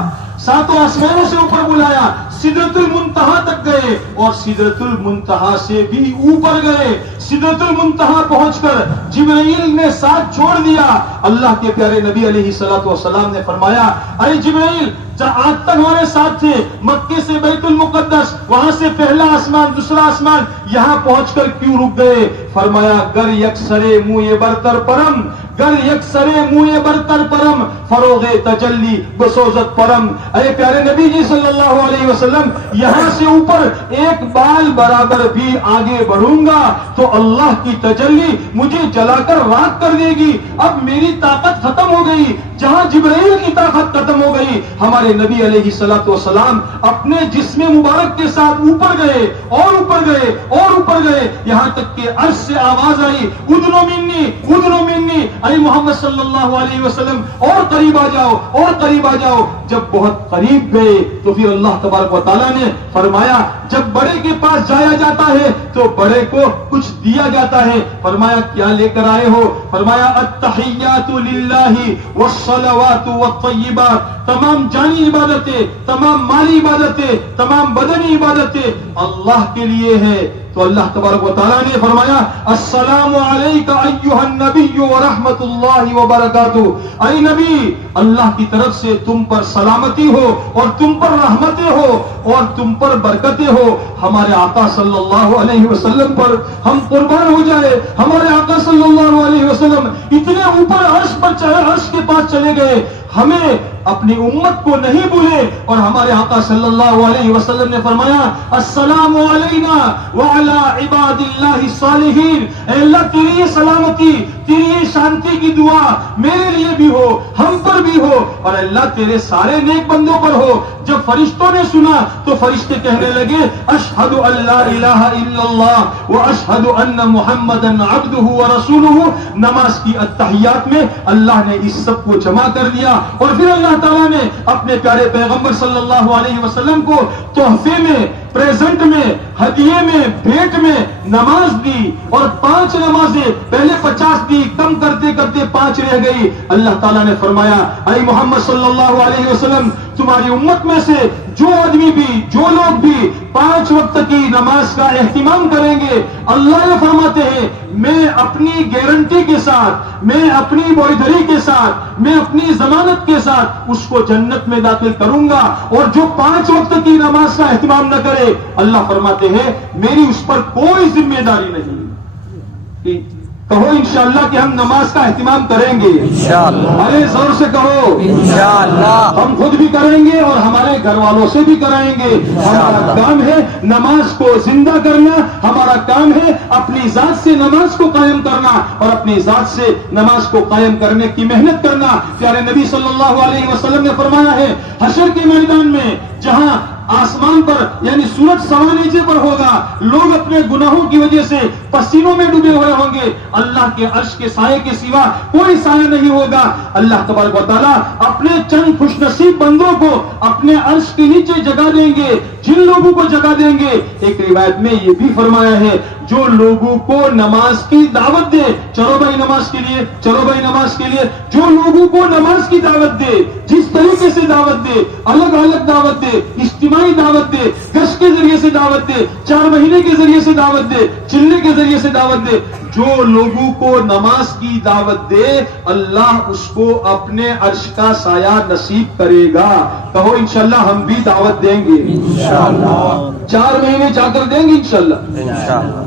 ساتوں آسمانوں سے اوپر بلایا، سدرۃ المنتہا تک گئے اور سدرۃ المنتہا سے بھی اوپر گئے۔ سدرۃ المنتہا پہنچ کر جبرائیل نے ساتھ چھوڑ دیا۔ اللہ کے پیارے نبی علیہ الصلوۃ والسلام نے فرمایا، اے جبرائیل، آج تک ہمارے ساتھ تھے، مکے سے بیت المقدس، وہاں سے پہلا آسمان دوسرا آسمان، یہاں پہنچ کر کیوں رک گئے؟ فرمایا، گر یکسرے منہ برتر پرم، گر یکسرے منہ برتر پرم، فروغ تجلی بسوزت پرم۔ اے پیارے نبی جی صلی اللہ علیہ وسلم، یہاں سے اوپر ایک بال برابر بھی آگے بڑھوں گا تو اللہ کی تجلی مجھے جلا کر راکھ کر دے گی۔ اب میری طاقت ختم ہو گئی، جہاں جبرائیل کی طاقت ختم ہو گئی، ہمارے نبی علیہ الصلوۃ والسلام اپنے جسم مبارک کے ساتھ اوپر گئے اور اوپر گئے اور اوپر گئے، یہاں تک کہ عرش سے آواز آئی، ادنو منی ادنو منی، اے محمد صلی اللہ علیہ وسلم اور قریب آ جاؤ اور قریب آ جاؤ۔ جب بہت قریب گئے تو پھر اللہ تبارک و تعالیٰ نے فرمایا، جب بڑے کے پاس جایا جاتا ہے تو بڑے کو کچھ دیا جاتا ہے۔ فرمایا، کیا لے کر آئے ہو؟ فرمایا، التحیات للہ والصلوات والطیبات، تمام جانی عبادتیں، تمام مالی عبادتیں، تمام بدنی عبادتیں اللہ کے لیے ہے۔ تو اللہ تبارک و تعالیٰ نے فرمایا، السلام علیک ایھا النبی ورحمۃ اللہ وبرکاتہ، اے نبی، اللہ کی طرف سے تم پر سلامتی ہو اور تم پر رحمتیں ہو اور تم پر برکتیں ہو۔ ہمارے آقا صلی اللہ علیہ وسلم پر ہم قربان ہو جائے۔ ہمارے آقا صلی اللہ علیہ وسلم اتنے اوپر عرش پر چڑھے، عرش کے پاس چلے گئے، ہمیں اپنی امت کو نہیں بھولے۔ اور ہمارے آقا صلی اللہ علیہ وسلم نے فرمایا، السلام علینا وعلی عباد اللہ الصالحین، اے اللہ تیری یہ سلامتی، تیری یہ شانتی کی دعا میرے لیے بھی ہو، ہم پر بھی ہو، اور اللہ تیرے سارے نیک بندوں پر ہو۔ جب فرشتوں نے سنا تو فرشتے کہنے لگے، اشہد ان لا الہ الا اللہ واشہد ان محمدا عبدہ ورسولہ۔ نماز کی التحیات میں اللہ نے اس سب کو جمع کر دیا، اور پھر اللہ تعالیٰ نے اپنے پیارے پیغمبر صلی اللہ علیہ وسلم کو تحفے میں، پریزنٹ میں، ہدیے میں، بھیٹ میں نماز دی، اور 5 نمازیں، پہلے 50 دی، کم کرتے کرتے 5 رہ گئی۔ اللہ تعالیٰ نے فرمایا، اے محمد صلی اللہ علیہ وسلم، تمہاری امت میں سے جو آدمی بھی، جو لوگ بھی 5 وقت کی نماز کا اہتمام کریں گے، اللہ یہ فرماتے ہیں، میں اپنی گارنٹی کے ساتھ، میں اپنی بوئیدری کے ساتھ، میں اپنی ضمانت کے ساتھ اس کو جنت میں داخل کروں گا۔ اور جو 5 وقت کی نماز کا اہتمام نہ کرے، اللہ فرماتے ہیں، میری اس پر کوئی ذمہ داری نہیں۔ کہو انشاءاللہ کہ ہم نماز کا اہتمام کریں گے انشاءاللہ۔ ارے زور سے کہو انشاءاللہ۔ ہم خود بھی کریں گے اور ہمارے گھر والوں سے بھی کرائیں گے۔ ہمارا کام ہے نماز کو زندہ کرنا، ہمارا کام ہے اپنی ذات سے نماز کو قائم کرنا اور اپنی ذات سے نماز کو قائم کرنے کی محنت کرنا۔ پیارے نبی صلی اللہ علیہ وسلم نے فرمایا ہے، حشر کے میدان میں جہاں آسمان پر یعنی سورج سوا نیچے پر ہوگا، لوگ اپنے گناہوں کی وجہ سے پسینوں میں ڈوبے ہوئے ہوں گے، اللہ کے عرش کے سائے کے سوا کوئی سایہ نہیں ہوگا۔ اللہ تبارک و تعالیٰ اپنے چند خوش نصیب بندوں کو اپنے عرش کے نیچے جگہ دیں گے، جن لوگوں کو جگہ دیں گے، ایک روایت میں یہ بھی فرمایا ہے، جو لوگوں کو نماز کی دعوت دے، چلو بھائی نماز کے لیے، چلو بھائی نماز کے لیے، جو لوگوں کو نماز کی دعوت دے، جس طریقے سے دعوت دے، الگ الگ دعوت دے، اجتماعی دعوت دے، گشت کے ذریعے سے دعوت دے، 4 مہینے کے ذریعے سے دعوت دے، چلنے کے ذریعے سے دعوت دے، جو لوگوں کو نماز کی دعوت دے، اللہ اس کو اپنے عرش کا سایہ نصیب کرے گا۔ کہو انشاءاللہ ہم بھی دعوت دیں گے انشاءاللہ، 4 مہینے جا کر دیں گے انشاءاللہ،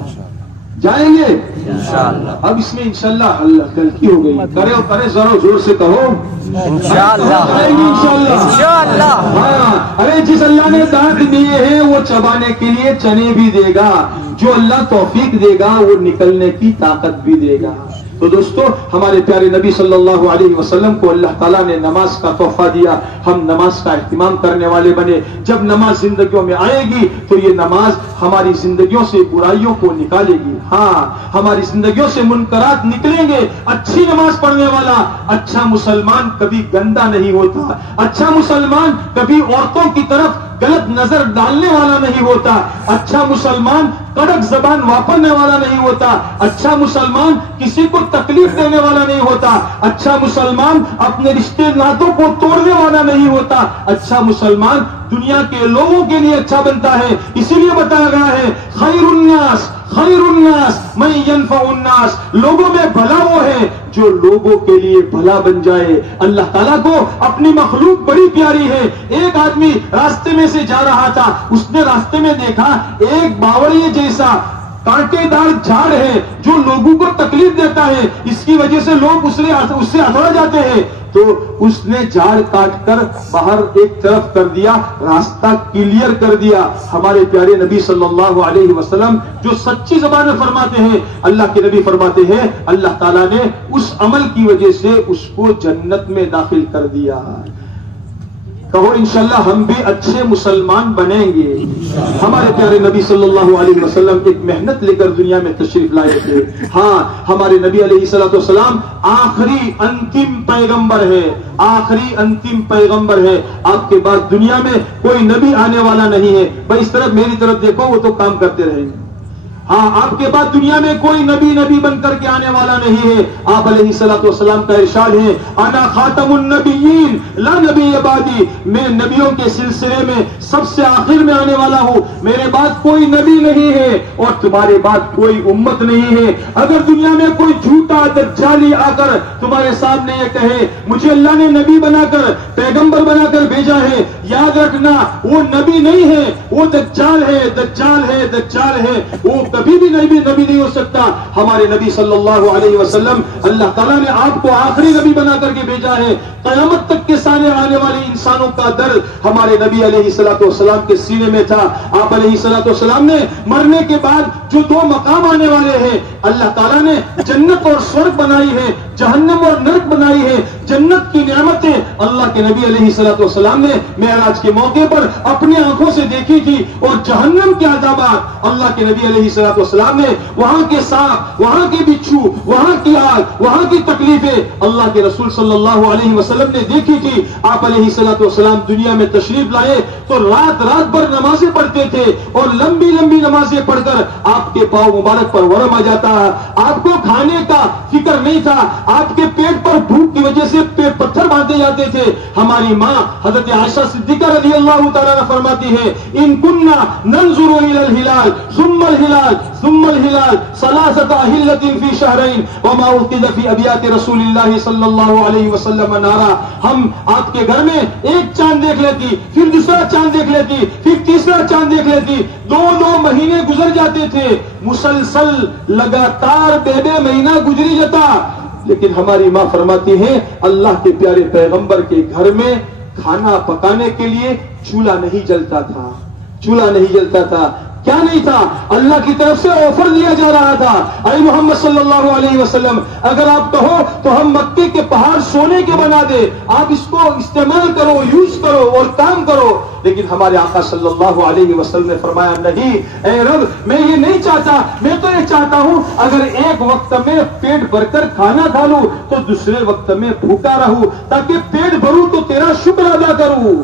جائیں گے انشاءاللہ۔ اب اس میں انشاءاللہ غلطی ہو گئی، کرے اور کرے ذرا زور سے کہو انشاءاللہ، جائیں گے انشاءاللہ۔ ہاں، ارے جس اللہ نے دانت دیے ہیں وہ چبانے کے لیے چنے بھی دے گا، جو اللہ توفیق دے گا وہ نکلنے کی طاقت بھی دے گا۔ تو دوستو ہمارے پیارے نبی صلی اللہ علیہ وسلم کو اللہ تعالیٰ نے نماز کا تحفہ دیا، ہم نماز کا اہتمام کرنے والے بنے۔ جب نماز زندگیوں میں آئے گی تو یہ نماز ہماری زندگیوں سے برائیوں کو نکالے گی، ہاں ہماری زندگیوں سے منکرات نکلیں گے۔ اچھی نماز پڑھنے والا اچھا مسلمان کبھی گندا نہیں ہوتا، اچھا مسلمان کبھی عورتوں کی طرف غلط نظر ڈالنے والا نہیں ہوتا، اچھا مسلمان کڑک زبان واپرنے والا نہیں ہوتا، اچھا مسلمان کسی کو تکلیف دینے والا نہیں ہوتا، اچھا مسلمان اپنے رشتے ناتوں کو توڑنے والا نہیں ہوتا، اچھا مسلمان دنیا کے لوگوں کے لیے اچھا بنتا ہے۔ اسی لیے بتایا گیا ہے خیر الناس من ينفع الناس، لوگوں میں بھلا وہ ہے جو لوگوں کے لیے بھلا بن جائے۔ اللہ تعالیٰ کو اپنی مخلوق بڑی پیاری ہے۔ ایک آدمی راستے میں سے جا رہا تھا، اس نے راستے میں دیکھا ایک باوڑیے جیسا کانٹے دار جھاڑ ہے جو لوگوں کو تکلیف دیتا ہے، اس کی وجہ سے لوگ اس سے اکڑ جاتے ہیں، تو اس نے جھاڑ کاٹ کر باہر ایک طرف کر دیا، راستہ کلیئر کر دیا۔ ہمارے پیارے نبی صلی اللہ علیہ وسلم جو سچی زبان میں فرماتے ہیں، اللہ کے نبی فرماتے ہیں اللہ تعالیٰ نے اس عمل کی وجہ سے اس کو جنت میں داخل کر دیا۔ کہو انشاءاللہ ہم بھی اچھے مسلمان بنیں گے۔ ہمارے پیارے نبی صلی اللہ علیہ وسلم ایک محنت لے کر دنیا میں تشریف لائے تھے۔ ہاں ہمارے نبی علیہ الصلوۃ والسلام آخری انتم پیغمبر ہے، آخری انتم پیغمبر ہے۔ آپ کے بعد دنیا میں کوئی نبی آنے والا نہیں ہے۔ بھائی اس طرف میری طرف دیکھو، وہ تو کام کرتے رہیں گے۔ ہاں آپ کے بعد دنیا میں کوئی نبی بن کر کے آنے والا نہیں ہے۔ آپ علیہ الصلوۃ والسلام کا ارشاد ہے انا خاتم النبیین لا نبی بعدی، میں نبیوں کے سلسلے میں سب سے آخر میں آنے والا ہوں، میرے بعد کوئی نبی نہیں ہے اور تمہارے بعد کوئی امت نہیں ہے۔ اگر دنیا میں کوئی جھوٹا دجالی آ کر تمہارے سامنے یہ کہے مجھے اللہ نے نبی بنا کر پیغمبر بنا کر بھیجا ہے، یاد رکھنا وہ نبی نہیں ہے، وہ دجال ہے، دجال ہے، دجال ہے، وہ کبھی بھی نبی نہیں ہو سکتا۔ ہمارے نبی صلی اللہ علیہ وسلم اللہ تعالیٰ نے آپ کو آخری نبی بنا کر کے بھیجا ہے۔ قیامت تک کے سارے آنے والے انسانوں کا درد ہمارے نبی علیہ الصلوۃ والسلام کے سینے میں تھا۔ آپ علیہ الصلوۃ والسلام نے مرنے کے بعد جو دو مقام آنے والے ہیں، اللہ تعالیٰ نے جنت اور سورگ بنائی ہے، جہنم اور نرک بنائی ہے۔ جنت کی نعمتیں اللہ کے نبی علیہ الصلوۃ والسلام نے معراج کے موقع پر اپنی آنکھوں سے دیکھی تھی، اور جہنم کے عذابات اللہ کے نبی علیہ الصلوۃ والسلام نے وہاں کے سانپ، وہاں کے بچھو، وہاں کی آگ، وہاں کی تکلیفیں اللہ کے رسول صلی اللہ علیہ وسلم نے دیکھی تھی۔ آپ علیہ الصلوۃ والسلام دنیا میں تشریف لائے تو رات بھر نمازیں پڑھتے تھے، اور لمبی لمبی نمازیں پڑھ کر آپ کے پاؤں مبارک پر ورم آ جاتا ہے۔ آپ کو کھانے کا فکر نہیں تھا، آپ کے پیٹ پر بھوک کی وجہ سے پتھر باندھے جاتے تھے۔ ہماری ماں حضرت عائشہ صدیقہ رضی اللہ تعالیٰ عنہ فرماتی ہے ان کننا ننظر الى الهلال ثم الهلال ثم الهلال ثلاثه اهلة في شهرين وما اوقد في ابيات رسول الله صلی اللہ علیہ وسلم نارا، ہم آپ کے گھر میں ایک چاند دیکھ لیتی، پھر دوسرا چاند دیکھ لیتی، پھر تیسرا چاند دیکھ لیتی، دو مہینے گزر جاتے تھے، مسلسل لگاتار بے مہینہ گزری جاتا۔ لیکن ہماری ماں فرماتی ہے اللہ کے پیارے پیغمبر کے گھر میں کھانا پکانے کے لیے چولہا نہیں جلتا تھا، چولہا نہیں جلتا تھا۔ کیا نہیں تھا؟ اللہ کی طرف سے آفر دیا جا رہا تھا، اے محمد صلی اللہ علیہ وسلم اگر آپ کہو تو ہم مکے کے پہاڑ سونے کے بنا دے، آپ اس کو استعمال کرو، یوز کرو اور کام کرو۔ لیکن ہمارے آقا صلی اللہ علیہ وسلم نے فرمایا نہیں اے رب، میں یہ نہیں چاہتا، میں تو یہ چاہتا ہوں اگر ایک وقت میں پیٹ بھر کر کھانا کھا لوں تو دوسرے وقت میں بھوکا رہوں، تاکہ پیٹ بھروں تو تیرا شکر ادا کروں،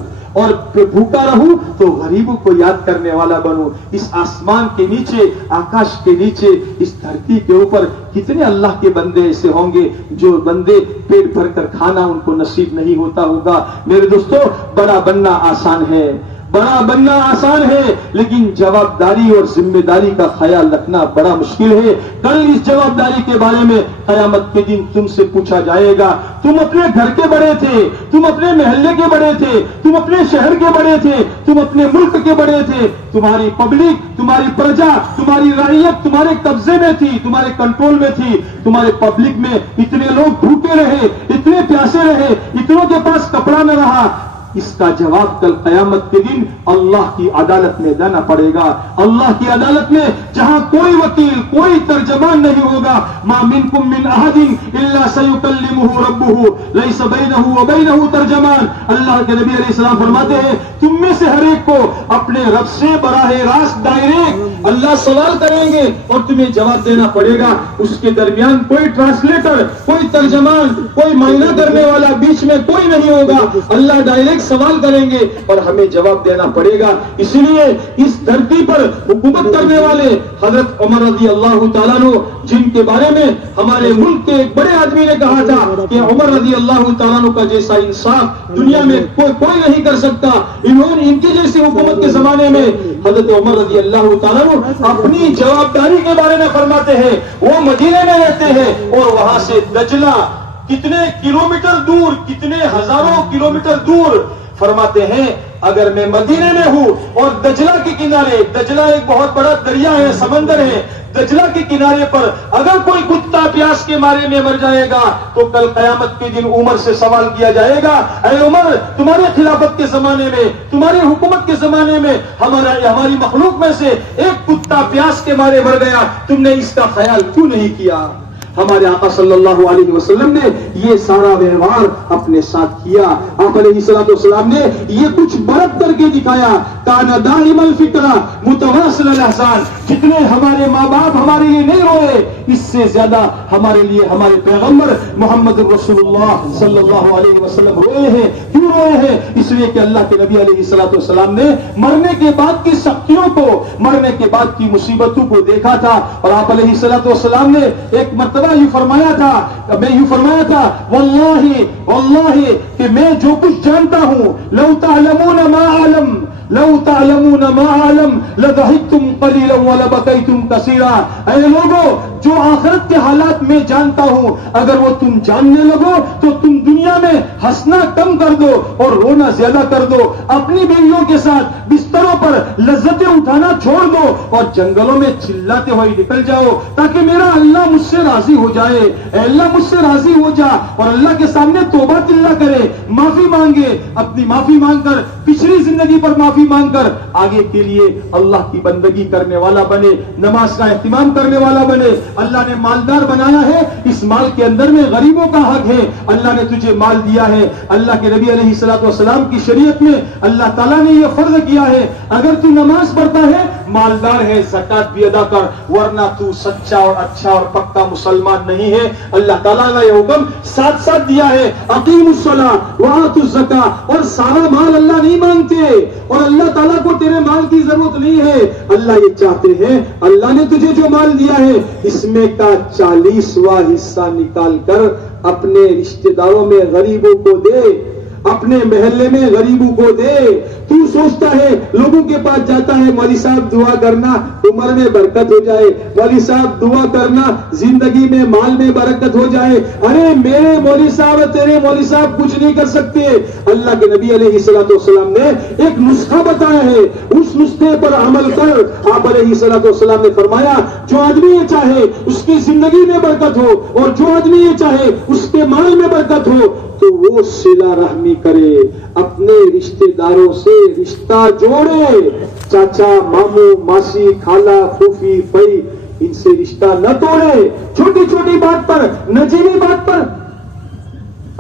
اور بھوکا رہوں تو غریبوں کو یاد کرنے والا بنوں۔ اس آسمان کے نیچے، آکاش کے نیچے، اس دھرتی کے اوپر کتنے اللہ کے بندے ایسے ہوں گے جو بندے پیٹ بھر کر کھانا ان کو نصیب نہیں ہوتا ہوگا۔ میرے دوستو، بڑا بننا آسان ہے، بڑا بننا آسان ہے، لیکن جوابداری اور ذمہ داری کا خیال رکھنا بڑا مشکل ہے۔ کل اس جوابداری کے بارے میں قیامت کے دن تم سے پوچھا جائے گا، تم اپنے گھر کے بڑے تھے، تم اپنے محلے کے بڑے تھے، تم اپنے شہر کے بڑے تھے، تم اپنے ملک کے بڑے تھے، تمہاری پبلک، تمہاری پرجا، تمہاری رعیت تمہارے قبضے میں تھی، تمہارے کنٹرول میں تھی، تمہارے پبلک میں اتنے لوگ بھوکے رہے، اتنے پیاسے رہے، اتنوں کے پاس کپڑا نہ رہا، اس کا جواب کل قیامت کے دن اللہ کی عدالت میں دینا پڑے گا. اللہ کی عدالت میں جہاں کوئی وکیل کوئی ترجمان نہیں ہوگا. ما منکم من احد الا سیکلمہ ربہ لیس بینہ وبینہ ترجمان. اللہ کے نبی علیہ السلام فرماتے ہیں تم میں سے ہر ایک کو اپنے رب سے براہ راست ڈائریکٹ اللہ سوال کریں گے اور تمہیں جواب دینا پڑے گا. اس کے درمیان کوئی ٹرانسلیٹر کوئی ترجمان کوئی معائنہ کرنے والا بیچ میں کوئی نہیں ہوگا. اللہ ڈائریکٹ سوال کریں گے اور ہمیں جواب دینا پڑے گا. اسی لیے اس دھرتی پر حکومت کرنے والے حضرت عمر رضی اللہ تعالیٰ عنہ جن کے بارے میں ہمارے ملک کے ایک بڑے آدمی نے کہا تھا کہ عمر رضی اللہ تعالیٰ عنہ کا جیسا انصاف دنیا میں کوئی نہیں کر سکتا. ان کی جیسی حکومت کے زمانے میں حضرت عمر رضی اللہ تعالیٰ عنہ اپنی جوابداری کے بارے میں فرماتے ہیں وہ مدینے میں رہتے ہیں اور وہاں سے دجلہ کتنے کلومیٹر دور کتنے ہزاروں کلومیٹر دور فرماتے ہیں اگر میں مدینے میں ہوں اور دجلہ کے کنارے دجلہ ایک بہت بڑا دریا ہے سمندر ہے دجلہ کے کنارے پر اگر کوئی کتا پیاس کے مارے میں مر جائے گا تو کل قیامت کے دن عمر سے سوال کیا جائے گا اے عمر تمہارے خلافت کے زمانے میں تمہاری حکومت کے زمانے میں ہماری مخلوق میں سے ایک کتا پیاس کے مارے مر گیا تم نے اس کا خیال کیوں نہیں کیا. ہمارے آقا صلی اللہ علیہ وسلم نے یہ سارا ویوہار اپنے ساتھ کیا. آپ علیہ الصلوۃ والسلام نے یہ کچھ برت کر کے دکھایا. کان دائم الفکرہ متواصل الاحزان. جتنے ہمارے ماں باپ ہمارے لیے نہیں روئے اس سے زیادہ ہمارے لیے ہمارے پیغمبر محمد رسول اللہ صلی اللہ علیہ وسلم روئے ہیں. کیوں روئے ہیں؟ اس لیے کہ اللہ کے نبی علیہ الصلوۃ والسلام نے مرنے کے بعد کی سختیوں کو مرنے کے بعد کی مصیبتوں کو دیکھا تھا. اور آپ علیہ الصلوۃ والسلام نے ایک مرتبہ یوں فرمایا تھا واللہ واللہ کہ میں جو کچھ جانتا ہوں لو تعلمون ما علم لضحكتم قليلا ولبكيتم كثيرا. اے لوگوں جو آخرت کے حالات میں جانتا ہوں اگر وہ تم جاننے لگو تو تم دنیا میں ہنسنا کم کر دو اور رونا زیادہ کر دو. اپنی بیویوں کے ساتھ بستروں پر لذتیں اٹھانا چھوڑ دو اور جنگلوں میں چلاتے ہوئے نکل جاؤ تاکہ میرا اللہ مجھ سے راضی ہو جائے. اے اللہ مجھ سے راضی ہو جا اور اللہ کے سامنے توبہ تلہ کرے معافی مانگے. اپنی معافی مانگ کر پچھلی زندگی پر معافی مانگ کر آگے کے لیے اللہ کی بندگی کرنے والا بنے نماز کا اہتمام کرنے والا بنے. اللہ نے مالدار بنایا ہے اس مال کے اندر میں غریبوں کا حق ہے. اللہ نے تجھے مال دیا ہے. اللہ کے نبی علیہ الصلوۃ والسلام کی شریعت میں اللہ تعالیٰ نے یہ فرض کیا ہے اگر تو نماز پڑھتا ہے مالدار ہے زکات بھی ادا کر ورنہ تو سچا اور اچھا اور پکا مسلمان نہیں ہے. اللہ تعالیٰ نے یہ حکم ساتھ ساتھ دیا ہے اقیم الصلاۃ وآتوا الزکاۃ. اور سارا مال اللہ نہیں مانگتے اور اللہ تعالیٰ کو تیرے مال کی ضرورت نہیں ہے. اللہ یہ چاہتے ہیں اللہ نے تجھے جو مال دیا ہے اس میں کا 40واں حصہ نکال کر اپنے رشتہ داروں میں غریبوں کو دے اپنے محلے میں غریبوں کو دے. تو سوچتا ہے لوگوں کے پاس جاتا ہے مولوی صاحب دعا کرنا عمر میں برکت ہو جائے مولوی صاحب دعا کرنا زندگی میں مال میں برکت ہو جائے. ارے میرے مولوی صاحب تیرے مولوی صاحب کچھ نہیں کر سکتے. اللہ کے نبی علیہ الصلوۃ والسلام نے ایک نسخہ بتایا ہے اس نسخے پر عمل کر. آپ علیہ الصلوۃ والسلام نے فرمایا جو آدمی یہ چاہے اس کی زندگی میں برکت ہو اور جو آدمی یہ چاہے اس کے مال میں برکت ہو تو وہ صلہ رحمی کرے اپنے رشتہ داروں سے رشتہ جوڑے. چاچا ماموں ماسی خالہ پھوپھی پھئی ان سے رشتہ نہ توڑے. چھوٹی چھوٹی بات پر نجیبی بات پر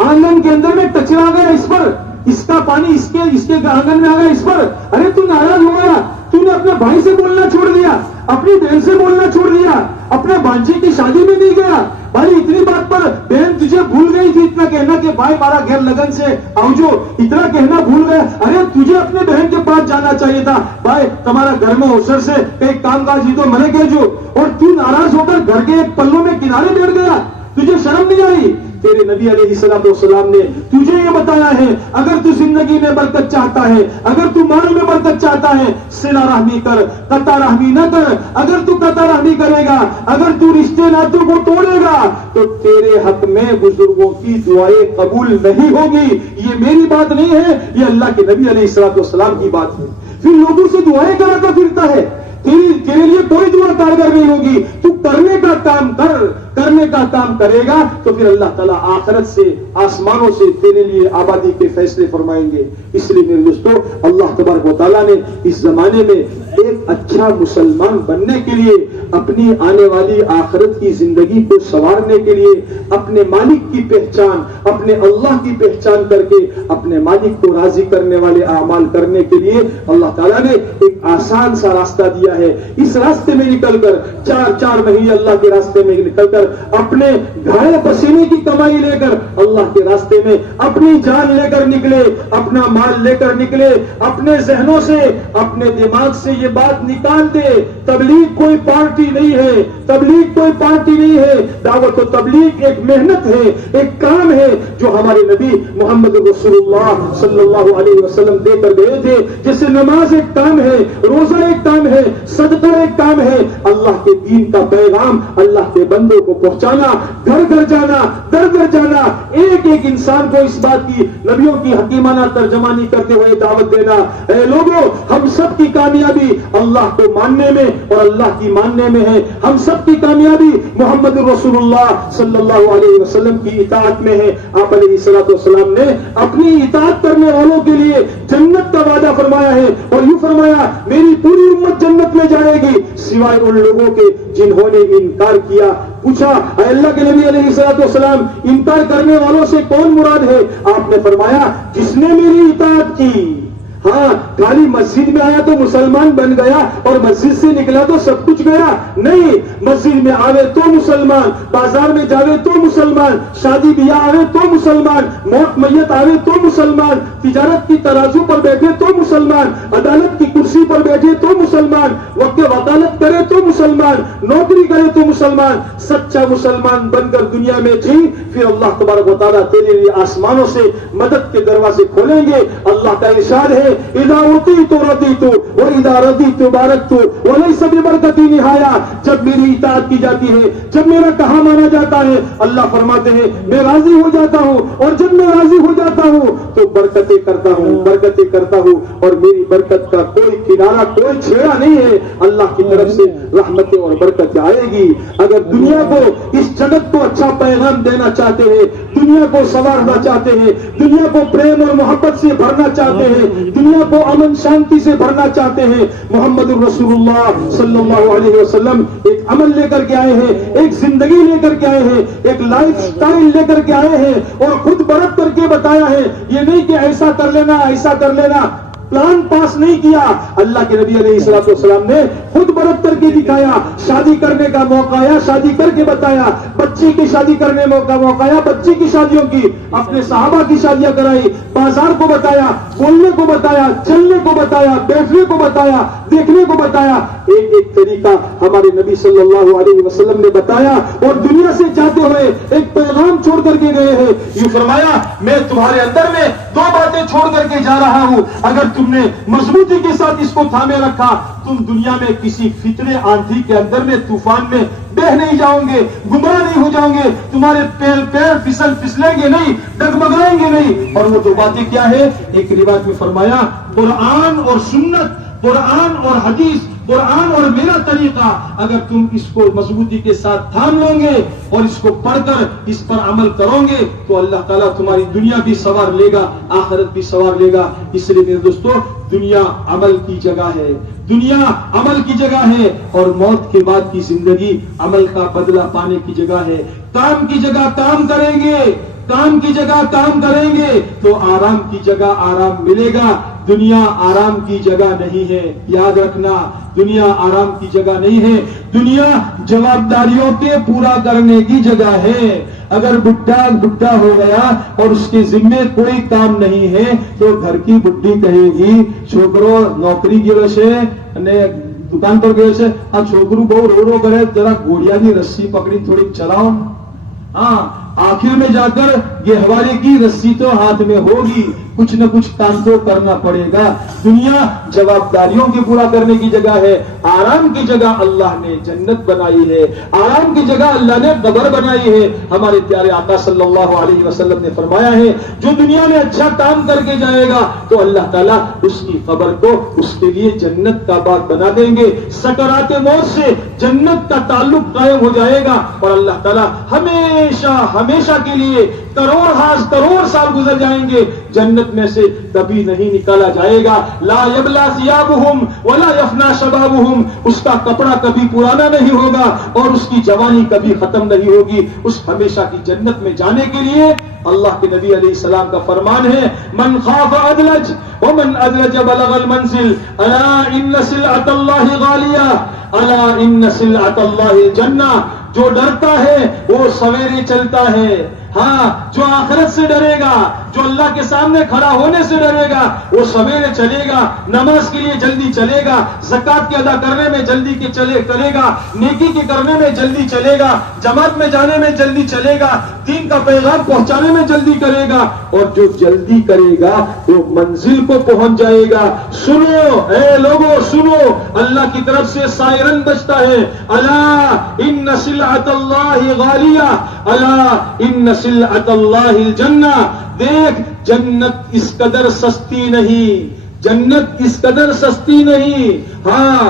آنگن کے اندر میں کچرا گیا اس پر اس کا پانی اس کے آنگن میں آ گیا اس پر ارے تو ناراض ہو گیا. تو نے اپنے بھائی سے بولنا چھوڑ دیا اپنی بہن سے بولنا چھوڑ دیا اپنے بانجی کی شادی میں نہیں گیا. بھائی اتنی بات پر بہن تجھے بھول گئی تھی اتنا کہنا کہ بھائی ہمارا گھر لگن سے آؤ جو اتنا کہنا بھول گیا. ارے تجھے اپنے بہن کے پاس جانا چاہیے تھا بھائی تمہارا گھر میں اوسر سے کئی کام کاج ہی تو منے گئے جو اور تو ناراض ہو کر گھر کے ایک پلوں میں کنارے بیٹھ گیا. تجھے شرم نہیں آئی؟ تیرے نبی علیہ الصلوۃ والسلام نے تجھے یہ بتایا ہے اگر تو زندگی میں برکت چاہتا ہے اگر تو مال میں برکت چاہتا ہے صلہ رحمی کر قطع رحمی نہ کر. اگر تو قطع رحمی کرے گا اگر تو رشتے ناتوں کو توڑے گا تو تیرے حق میں بزرگوں کی دعائیں قبول نہیں ہوگی. یہ میری بات نہیں ہے یہ اللہ کے نبی علیہ الصلوۃ والسلام کی بات ہے. پھر لوگوں سے دعائیں کراتا پھرتا ہے تیرے لیے کوئی دعا کارگر نہیں ہوگی. تو کرنے کا کام کر کرنے کا کام کرے گا تو پھر اللہ تعالیٰ آخرت سے آسمانوں سے تیرے لیے آبادی کے فیصلے فرمائیں گے. اس لیے میرے دوستو اللہ تبارک و تعالیٰ نے اس زمانے میں ایک اچھا مسلمان بننے کے لیے اپنی آنے والی آخرت کی زندگی کو سنوارنے کے لیے اپنے مالک کی پہچان اپنے اللہ کی پہچان کر کے اپنے مالک کو راضی کرنے والے اعمال کرنے کے لیے اللہ تعالیٰ نے ایک آسان سا راستہ دیا ہے. اس راستے میں نکل کر چار مہینے اللہ کے راستے میں نکل کر اپنے گھائے پسینے کی کمائی لے کر اللہ کے راستے میں اپنی جان لے کر نکلے, اپنا مال لے کر نکلے. اپنے ذہنوں سے اپنے دماغ سے یہ بات نکال دے تبلیغ کوئی پارٹی نہیں ہے, تبلیغ کوئی پارٹی نہیں ہے. دعوت و تبلیغ ایک محنت ہے, ایک کام ہے جو ہمارے نبی محمد رسول اللہ صلی اللہ علیہ وسلم دے کر گئے تھے. جیسے نماز ایک کام ہے, روزہ ایک کام ہے, صدقہ ایک کام ہے. اللہ کے دین کا پیغام اللہ کے بندوں کو پہنچانا, گھر گھر جانا, در در جانا, ایک ایک انسان کو اس بات کی نبیوں کی حکیمانہ ترجمانی کرتے ہوئے دعوت دینا. اے لوگوں, ہم سب کی کامیابی اللہ کو ماننے میں اور اللہ کی ماننے میں ہے. ہم سب کی کامیابی محمد رسول اللہ صلی اللہ علیہ وسلم کی اطاعت میں ہے. آپ علیہ الصلوۃ والسلام نے اپنی اطاعت کرنے والوں کے لیے جنت کا وعدہ فرمایا ہے اور یوں فرمایا میری پوری امت جنت میں جائے گی سوائے ان لوگوں کے جنہوں نے انکار کیا. پوچھا اے اللہ کے نبی علیہ الصلوۃ والسلام انکار کرنے والوں سے کون مراد ہے؟ آپ نے فرمایا جس نے میری اطاعت کی. ہاں, خالی مسجد میں آیا تو مسلمان بن گیا اور مسجد سے نکلا تو سب کچھ گیا نہیں. مسجد میں آوے تو مسلمان, بازار میں جاوے تو مسلمان, شادی بیاہ آوے تو مسلمان, موت میت آوے تو مسلمان, تجارت کی ترازو پر بیٹھے تو مسلمان, عدالت کی کرسی پر بیٹھے تو مسلمان, وقت وکالت کرے تو مسلمان, نوکری کرے تو مسلمان. سچا مسلمان بن کر دنیا میں جی, پھر اللہ تبارک و تعالیٰ تیرے لیے آسمانوں سے مدد کے دروازے کھولیں گے. اللہ کا ارشاد ہے اذا اطیعت رضیت واذا رضیت بارکت وليس ببرکتی نہایا. جب میری اطاعت کی جاتی ہے, جب میرا کہا مانا جاتا ہے, اللہ فرماتے ہیں میں راضی ہو جاتا ہوں, اور جب میں راضی ہو جاتا ہوں تو برکتیں کرتا ہوں, برکتیں کرتا ہوں, اور میری برکت کا کوئی کنارہ, کوئی چھیڑا نہیں ہے. اللہ کی طرف سے رحمتیں اور برکتیں آئے گی. اگر دنیا کو, اس جگت کو اچھا پیغام دینا چاہتے ہیں, دنیا کو سنوارنا چاہتے ہیں, دنیا کو پریم اور محبت سے بھرنا چاہتے ہیں, دنیا کو امن شانتی سے بھرنا چاہتے ہیں, محمد رسول اللہ صلی اللہ علیہ وسلم ایک عمل لے کر کے آئے ہیں, ایک زندگی لے کر کے آئے ہیں, ایک لائف سٹائل لے کر کے آئے ہیں, اور خود برت کر کے بتایا ہے. یہ نہیں کہ ایسا کر لینا, ایسا کر لینا, پلان پاس نہیں کیا. اللہ کے نبی علیہ الصلوۃ والسلام نے خود برت کر کے دکھایا. شادی کرنے کا موقع آیا, شادی کر کے بتایا. بچی کی شادی کرنے کا موقع آیا, بچی کی شادیوں کی, اپنے صحابہ کی شادیاں کرائی. بازار کو بتایا, بولنے کو بتایا, چلنے کو بتایا, بیٹھنے کو بتایا, دیکھنے کو بتایا. ایک ایک طریقہ ہمارے نبی صلی اللہ علیہ وسلم نے بتایا, اور دنیا سے جاتے ہوئے ایک پیغام چھوڑ کر کے گئے ہیں. یہ فرمایا میں تمہارے اندر میں دو باتیں چھوڑ کر کے جا رہا ہوں, اگر تم نے مضبوطی کے ساتھ اس کو تھامے رکھا, تم دنیا میں کسی فتنے آندھی کے اندر میں, طوفان میں بہ نہیں جاؤ گے, گمراہ نہیں ہو جاؤ گے, تمہارے پیر پھسلیں گے نہیں, ڈگمگائیں گے نہیں. اور وہ دو باتیں کیا ہے؟ ایک روایت میں فرمایا قرآن اور سنت, قرآن اور حدیث, قرآن اور میرا طریقہ. اگر تم اس کو مضبوطی کے ساتھ تھام لو گے اور اس کو پڑھ کر اس پر عمل کرو گے تو اللہ تعالیٰ تمہاری دنیا بھی سنوار لے گا, آخرت بھی سنوار لے گا. اس لیے میرے دوستو, دنیا عمل کی جگہ ہے, دنیا عمل کی جگہ ہے, اور موت کے بعد کی زندگی عمل کا بدلہ پانے کی جگہ ہے. کام کی جگہ کام کریں گے, کام کی جگہ کام کریں گے تو آرام کی جگہ آرام ملے گا. دنیا آرام کی جگہ نہیں ہے, یاد رکھنا, دنیا آرام کی جگہ نہیں ہے. دنیا جوابداریوں کے پورا کرنے کی جگہ ہے. اگر بڈھا ہو گیا اور اس کے ذمے کوئی کام نہیں ہے تو گھر کی بڈھی کہے گی چھوکرو نوکری گئے سے, دکان پر گئے سے, چھوکرو بہو رو رو کرے, ذرا گوڑیا کی رسی پکڑی تھوڑی چلاؤ. ہاں, آخر میں جا کر یہ حوالے کی رسی تو ہاتھ میں ہوگی، کچھ نہ کچھ کام تو کرنا پڑے گا۔ دنیا جوابداریوں کے پورا کرنے کی جگہ ہے، آرام کی جگہ اللہ نے جنت بنائی ہے، آرام کی جگہ اللہ نے قبر بنائی ہے۔ ہمارے پیارے آقا صلی اللہ علیہ وسلم نے فرمایا ہے جو دنیا میں اچھا کام کر کے جائے گا تو اللہ تعالیٰ اس کی قبر کو اس کے لیے جنت کا باغ بنا دیں گے، سکرات موت سے جنت کا تعلق قائم ہو جائے گا، اور اللہ تعالیٰ ہمیشہ ہمیشہ کے لیے کروڑ سال گزر جائیں گے، جنت میں سے کبھی نہیں نکالا جائے گا۔ لا یبلا ثیابہم ولا یفنا شبابہم، اس کا کپڑا کبھی پرانا نہیں ہوگا اور اس کی جوانی کبھی ختم نہیں ہوگی۔ اس ہمیشہ کی جنت میں جانے کے لیے اللہ کے نبی علیہ السلام کا فرمان ہے من خاف ادلج ومن ادلج بلغ المنزل الا ان سلعۃ اللہ غالیہ الا ان سلعۃ اللہ الجنہ، جو ڈرتا ہے وہ سویرے چلتا ہے، ہاں جو آخرت سے ڈرے گا، جو اللہ کے سامنے کھڑا ہونے سے ڈرے گا وہ سویرے چلے گا، نماز کے لیے جلدی چلے گا، زکات کے ادا کرنے میں جلدی کرے گا، نیکی کے کرنے میں جلدی چلے گا، جماعت میں جانے میں جلدی چلے گا، دین کا پیغام پہنچانے میں جلدی کرے گا، اور جو جلدی کرے گا وہ منزل کو پہنچ جائے گا۔ سنو اے لوگوں سنو، اللہ کی طرف سے سائرن بجتا ہے، الا ان سلعۃ اللہ غالیہ الا ان سلعۃ اللہ الجنہ، دیکھ جنت اس قدر سستی نہیں، جنت اس قدر سستی نہیں۔ ہاں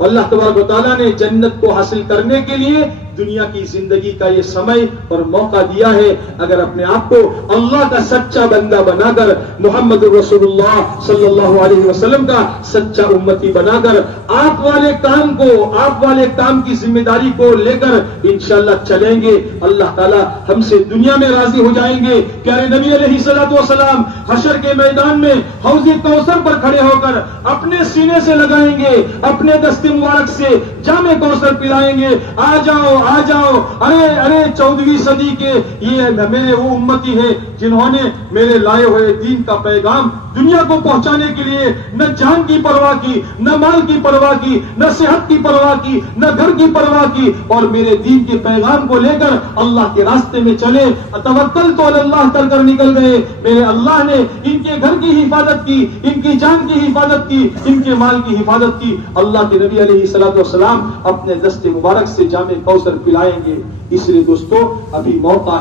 اللہ تبارک و تعالیٰ نے جنت کو حاصل کرنے کے لیے دنیا کی زندگی کا یہ سمے اور موقع دیا ہے۔ اگر اپنے آپ کو اللہ کا سچا بندہ بنا کر، محمد رسول اللہ صلی اللہ علیہ وسلم کا سچا امتی بنا کر آپ والے کام کو، آپ والے کام کی ذمہ داری کو لے کر انشاءاللہ چلیں گے، اللہ تعالیٰ ہم سے دنیا میں راضی ہو جائیں گے۔ پیارے نبی علیہ الصلوۃ والسلام حشر کے میدان میں حوض کوثر پر کھڑے ہو کر اپنے سینے سے لگائیں گے، اپنے دست مبارک سے جام کوثر پلائیں گے، آ جاؤ آ جاؤ، ارے 14ویں صدی کے یہ میرے وہ امتی ہے جنہوں نے میرے لائے ہوئے دین کا پیغام دنیا کو پہنچانے کے لیے نہ جان کی پرواہ کی، نہ مال کی پرواہ کی، نہ صحت کی پرواہ کی، نہ گھر کی پرواہ کی، اور میرے دین کے پیغام کو لے کر اللہ کے راستے میں چلے، توکل تو اللہ کر کر نکل گئے۔ میرے اللہ نے ان کے گھر کی حفاظت کی، ان کی جان کی حفاظت کی، ان کے مال کی حفاظت کی۔ اللہ کے نبی علیہ الصلوۃ والسلام اپنے دست مبارک سے جام کوثر پلائیں گے۔ اس لیے دوستو ابھی موقع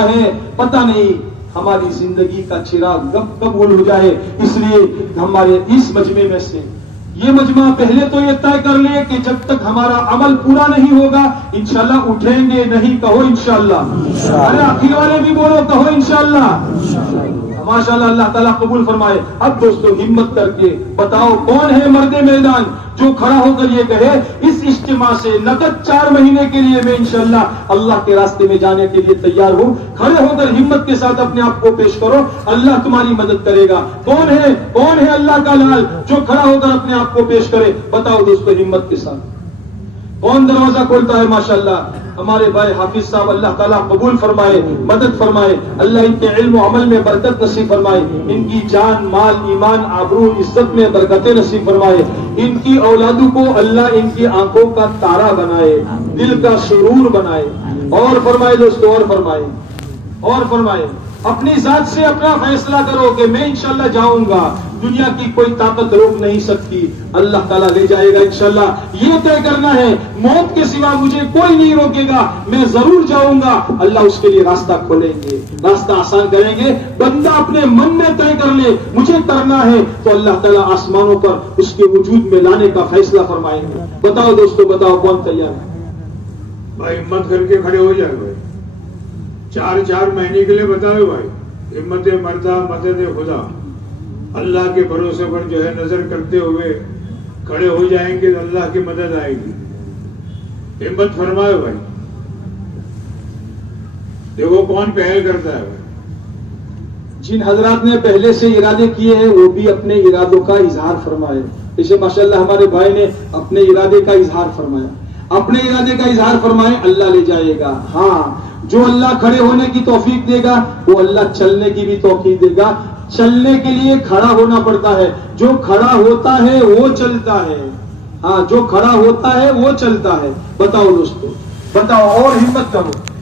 ہے، پتہ نہیں ہماری زندگی کا چراغ کب گل ہو جائے۔ اس لیے ہمارے اس مجمع میں سے یہ مجمع پہلے تو یہ طے کر لے کہ جب تک ہمارا عمل پورا نہیں ہوگا انشاءاللہ اٹھیں گے نہیں، کہو انشاءاللہ۔ ارے آخر والے بھی بولو، کہو انشاءاللہ۔ ماشاءاللہ اللہ تعالیٰ قبول فرمائے۔ اب دوستو ہمت کر کے بتاؤ کون ہے مرد میدان جو کھڑا ہو کر یہ کہے اس اجتماع سے نقد 4 مہینے کے لیے میں انشاءاللہ اللہ کے راستے میں جانے کے لیے تیار ہوں۔ کھڑے ہو کر ہمت کے ساتھ اپنے آپ کو پیش کرو، اللہ تمہاری مدد کرے گا۔ کون ہے اللہ کا لال جو کھڑا ہو کر اپنے آپ کو پیش کرے؟ بتاؤ دوستو ہمت کے ساتھ کون دروازہ کھولتا ہے؟ ماشاءاللہ ہمارے بھائی حافظ صاحب، اللہ تعالیٰ قبول فرمائے، مدد فرمائے، اللہ ان کے علم و عمل میں برکت نصیب فرمائے، ان کی جان مال ایمان آبرو عزت میں برکتیں نصیب فرمائے، ان کی اولادوں کو اللہ ان کی آنکھوں کا تارا بنائے، دل کا سرور بنائے، اور فرمائے دوستو اور فرمائے اپنی ذات سے اپنا فیصلہ کرو کہ میں انشاءاللہ جاؤں گا، دنیا کی کوئی طاقت روک نہیں سکتی، اللہ تعالیٰ لے جائے گا انشاءاللہ۔ یہ طے کرنا ہے موت کے سوا مجھے کوئی نہیں روکے گا، میں ضرور جاؤں گا، اللہ اس کے لیے راستہ کھولیں گے، راستہ آسان کریں گے۔ بندہ اپنے من میں طے کر لے مجھے کرنا ہے تو اللہ تعالیٰ آسمانوں پر اس کے وجود میں لانے کا فیصلہ فرمائیں گے۔ بتاؤ دوستو بتاؤ کون تیار ہے؟ بھائی ہمت کر کے کھڑے ہو جائے بھائی، 4 مہینے کے لیے بتاؤ بھائی، ہمت مردہ مدد خدا، اللہ کے بھروسے پر جو ہے نظر کرتے ہوئے کھڑے ہو جائیں گے، اللہ کی مدد آئے گی۔ ہمت فرمائے بھائی، دیکھو کون پہل کرتا ہے بھائی۔ جن حضرات نے پہلے سے ارادے کیے ہیں وہ بھی اپنے ارادوں کا اظہار فرمائے۔ جیسے ماشاءاللہ ہمارے بھائی نے اپنے ارادے کا اظہار فرمایا، اپنے ارادے کا اظہار فرمائے، اللہ لے جائے گا۔ ہاں جو اللہ کھڑے ہونے کی توفیق دے گا وہ اللہ چلنے کی بھی توفیق دے گا۔ چلنے کے لیے کھڑا ہونا پڑتا ہے، جو کھڑا ہوتا ہے وہ چلتا ہے، ہاں جو کھڑا ہوتا ہے وہ چلتا ہے۔ بتاؤ دوستو بتاؤ، اور ہمت کرو،